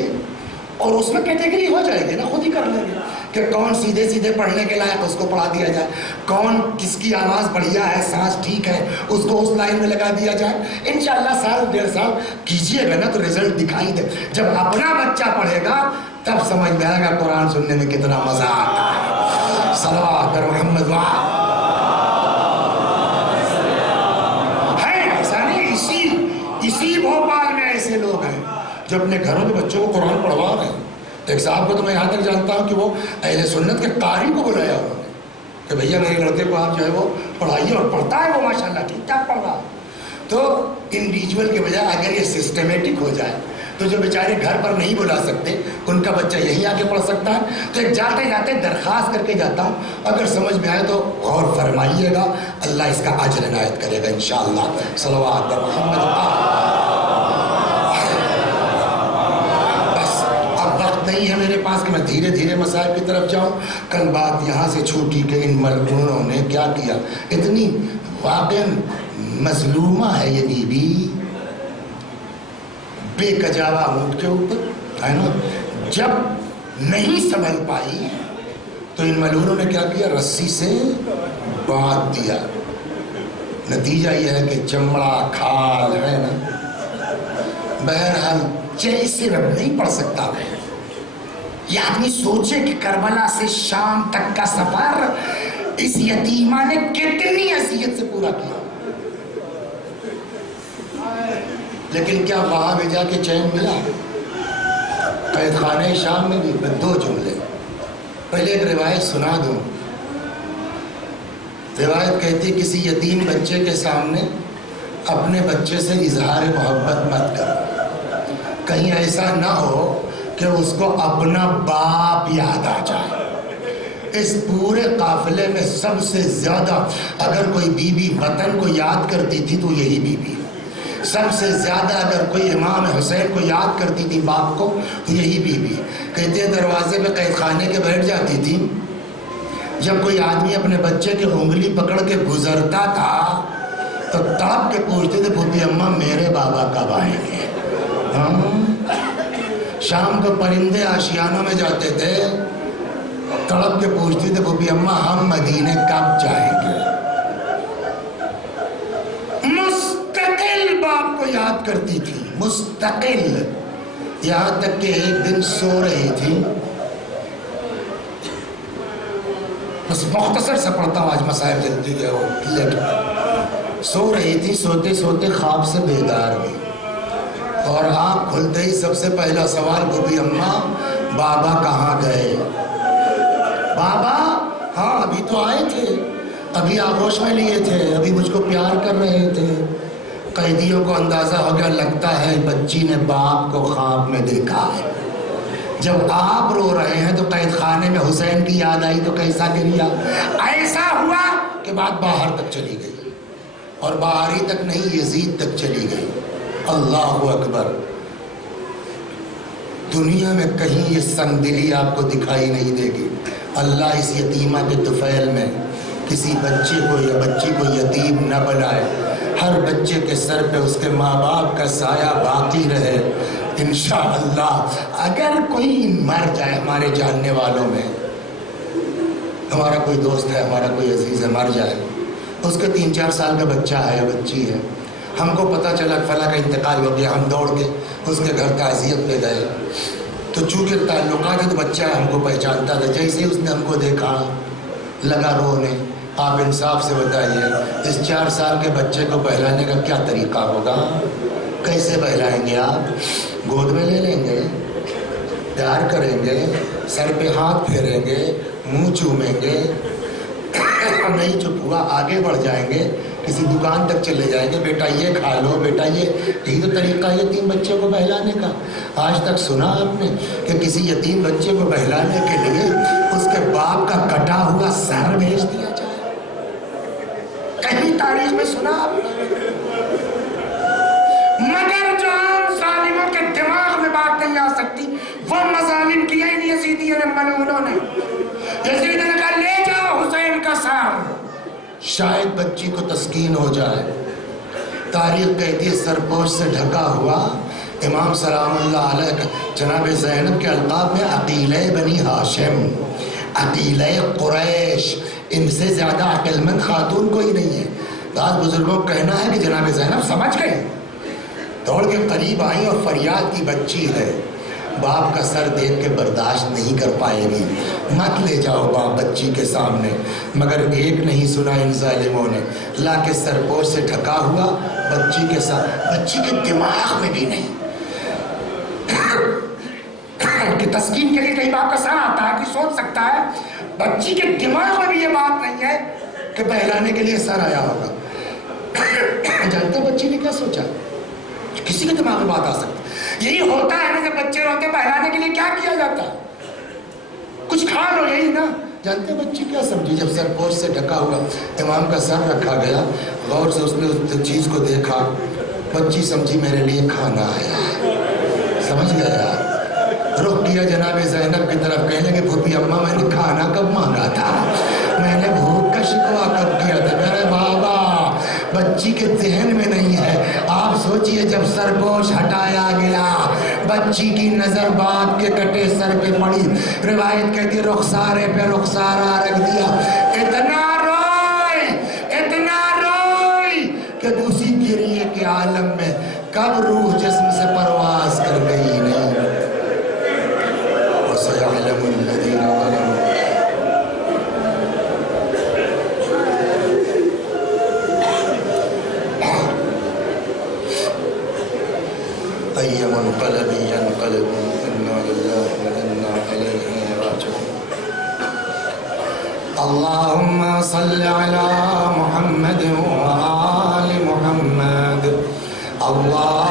اور اس میں کیٹیگری ہو جائے گی نا، خود ہی کر لیں گے کہ کون سیدھے سیدھے پڑھنے کے لائق اس کو پڑھا دیا جائے، کون کس کی آواز بڑھیا ہے، سانس ٹھیک ہے، اس کو اس لائن میں لگا دیا جائے۔ انشاءاللہ سال 1.5 سال کیجئے گا نا تو رزلٹ دکھائی دے۔ جب اپنا بچہ پڑھے گا تب سمجھ میں آئے گا قرآن سننے میں کتنا مزہ آتا ہے۔ صلوات پر محمد وعلا۔ ہے ایسا نہیں، اسی بھوپال میں ایسے لوگ ہیں جو اپنے گھروں کے بچوں کو قرآن پڑھوا رہے ہیں۔ ایک صاحب کو تو میں یہاں تک جانتا ہوں کہ وہ اہل سنت کے قاری کو بلایا انہوں نے کہ بھیا میرے لڑکے کو آپ جو ہے وہ پڑھائیے، اور پڑھتا ہے وہ ماشاءاللہ ٹھیک ٹھاک پڑھ رہا۔ تو انڈیویجول کے بجائے اگر یہ سسٹمیٹک ہو جائے تو جو بیچارے گھر پر نہیں بلا سکتے ان کا بچہ یہیں آ کے پڑھ سکتا ہے۔ تو ایک جاتے جاتے درخواست کر کے جاتا ہوں، اگر سمجھ میں آئے تو غور فرمائیے گا، اللہ اس کا اجر عنایت کرے گا انشاءاللہ۔ صلوات پر محمد۔ نہیں ہے میرے پاس کہ میں دھیرے دھیرے مسائل کی طرف جاؤں۔ کل بات یہاں سے چھوٹی کہ ان ملعونوں نے کیا کیا، اتنی واقعاً مظلومہ ہے یہ بی بی، بے کجاوا اونٹ کے اوپر ہے نا، جب نہیں سنبھل پائی تو ان ملعونوں نے کیا کیا، رسی سے باندھ دیا۔ نتیجہ یہ ہے کہ چمڑا کھال ہے نا۔ بہرحال جیسے رب نہیں پڑھ سکتا، یہ آدمی سوچے کہ کربلا سے شام تک کا سفر اس یتیمہ نے کتنی اذیت سے پورا کیا، لیکن کیا وہاں بھی جا کے چین ملا؟ قید خانہ شام میں بھی 2 جملے، پہلے ایک روایت سنا دوں۔ روایت کہتی کسی یتیم بچے کے سامنے اپنے بچے سے اظہار محبت مت کرو، کہیں ایسا نہ ہو کہ اس کو اپنا باپ یاد آ جائے۔ اس پورے قافلے میں سب سے زیادہ اگر کوئی بی بی وطن کو یاد کرتی تھی تو یہی بی بی، سب سے زیادہ اگر کوئی امام حسین کو یاد کرتی تھی باپ کو تو یہی بی بی۔ کہتے دروازے پہ قید خانے کے بیٹھ جاتی تھی، جب کوئی آدمی اپنے بچے کی انگلی پکڑ کے گزرتا تھا تو تڑپ کے پوچھتے تھے پھوپھی اماں میرے بابا کب آئیں گے۔ شام کو پرندے آشیانوں میں جاتے تھے، تڑپ کے پوچھتے تھے پھوپھی اماں ہم مدینے کب جائیں گے۔ مستقل باپ کو یاد کرتی تھی۔ مستقل، یہاں تک کہ ایک دن سو رہی تھی. بس مختصر سے پڑھتا ہوں آج مسائل جلدی گئے وہ لیٹ. سو رہی تھی، سوتے سوتے خواب سے بیدار ہوئی اور آنکھ کھلتے ہی سب سے پہلا سوال بوبی اماں بابا کہاں گئے؟ بابا ہاں ابھی تو آئے تھے، ابھی آغوش میں لیے تھے، ابھی مجھ کو پیار کر رہے تھے. قیدیوں کو اندازہ ہو گیا لگتا ہے بچی نے باپ کو خواب میں دیکھا ہے. جب آپ رو رہے ہیں تو قید خانے میں حسین کی یاد آئی تو کیسا گریا؟ ایسا ہوا کہ بات باہر تک چلی گئی، اور باہر ہی تک نہیں یزید تک چلی گئی. اللہ اکبر. دنیا میں کہیں یہ سنگ دلی آپ کو دکھائی نہیں دے گی. اللہ اس یتیمہ کے طفیل میں کسی بچے کو یا بچی کو یتیم نہ بنائے. ہر بچے کے سر پہ اس کے ماں باپ کا سایہ باقی رہے انشاءاللہ. اگر کوئی مر جائے ہمارے جاننے والوں میں، ہمارا کوئی دوست ہے، ہمارا کوئی عزیز ہے، مر جائے، اس کے 3-4 سال کا بچہ ہے یا بچی ہے، ہم کو پتہ چلا فلاں کا انتقال ہو گیا، ہم دوڑ کے اس کے گھر تعزیت پہ گئے، تو چونکہ تعلقات تو بچہ ہم کو پہچانتا تھا. جیسے ہی اس نے ہم کو دیکھا لگا رونے. آپ انصاف سے بتائیے اس 4 سال کے بچے کو بہلانے کا کیا طریقہ ہوگا؟ کیسے بہلائیں گے آپ؟ گود میں لے لیں گے، پیار کریں گے، سر پہ ہاتھ پھیریں گے، منہ چومیں گے؟ نہیں چپ ہوا آگے بڑھ جائیں گے، کسی دکان تک چلے جائیں گے، بیٹا یہ کھا لو، بیٹا یہی تو طریقہ ہے یتیم بچے کو بہلانے کا. آج تک سنا آپ نے کہ کسی یتیم بچے کو بہلانے کے لیے اس کے باپ کا کٹا ہوا سر بھیج دیا جائے؟ کہیں تاریخ میں سنا آپ نے؟ مگر جو عام ظالموں کے دماغ میں بات نہیں آ سکتی وہ مظالم کیا ہی نہیں یزیدیوں نے، ملعونوں نے. یزید نے کہا لے جاؤ حسین کا سر، شاید بچی کو تسکین ہو جائے. تاریخ کہتی ہے سرپوش سے ڈھکا ہوا امام سلام اللہ علیہ کا جناب زینب کے القاب میں عقیلہ بنی ہاشم، عقیلہ قریش، ان سے زیادہ عقل مند خاتون کوئی نہیں ہے. بعض بزرگوں کو کہنا ہے کہ جناب زینب سمجھ گئی، دوڑ کے قریب آئی اور فریاد کی بچی ہے، باپ کا سر دیکھ کے برداشت نہیں کر پائے گی، مت لے جاؤ باپ بچی کے سامنے. مگر ایک نہیں سنا ان ظالموں نے، لا کے سرپوش سے ڈھکا ہوا بچی کے ساتھ، بچی کے دماغ میں بھی نہیں کہ تسکین کے لیے کئی باپ کا سر آتا ہے، کوئی سوچ سکتا ہے. بچی کے دماغ میں بھی یہ بات نہیں ہے کہ بہلانے کے لیے سر آیا ہوگا. جانتے بچی نے کیا سوچا؟ کسی کے دماغ میں بات آ سکتی. یہی ہوتا ہے نا جب بچے روتے بہلانے کے لیے کیا کیا جاتا ہے؟ کچھ کھا لو، یہی نا. جانتے بچی کیا سمجھی؟ جب سرپوش سے ڈھکا ہوا امام کا سر رکھا گیا، غور سے اس نے اس چیز کو دیکھا، بچی سمجھی میرے لیے کھانا آیا. سمجھ گیا؟ رخ کیا جناب زینب کی طرف، کہنے لگے پھوپھی اماں میں نے کھانا کب مانگا تھا؟ میں نے بھوک کا شکوہ کب کیا تھا؟ میرے بابا بچی کے ذہن میں نہیں ہے. آپ سوچئے جب سرپوش ہٹایا گیا بچی کی نظر باپ کے کٹے سر پہ پڑی. روایت کہتی ہے رخسارے پہ رخسارا رکھ دیا. اتنا روئی کہ اسی گریے کے عالم میں کب روح جسم سے پرواز کر گئی نہیں. وَسَيَعْلَمُ الَّذِينَ ظَلَمُوا أَيَّ مُنْقَلَبٍ يَنْقَلِبُونَ إِنَّا لِلَّهِ وَإِنَّا إِلَيْهِ راجعون. اللهم صل على محمد وآل محمد. اللہ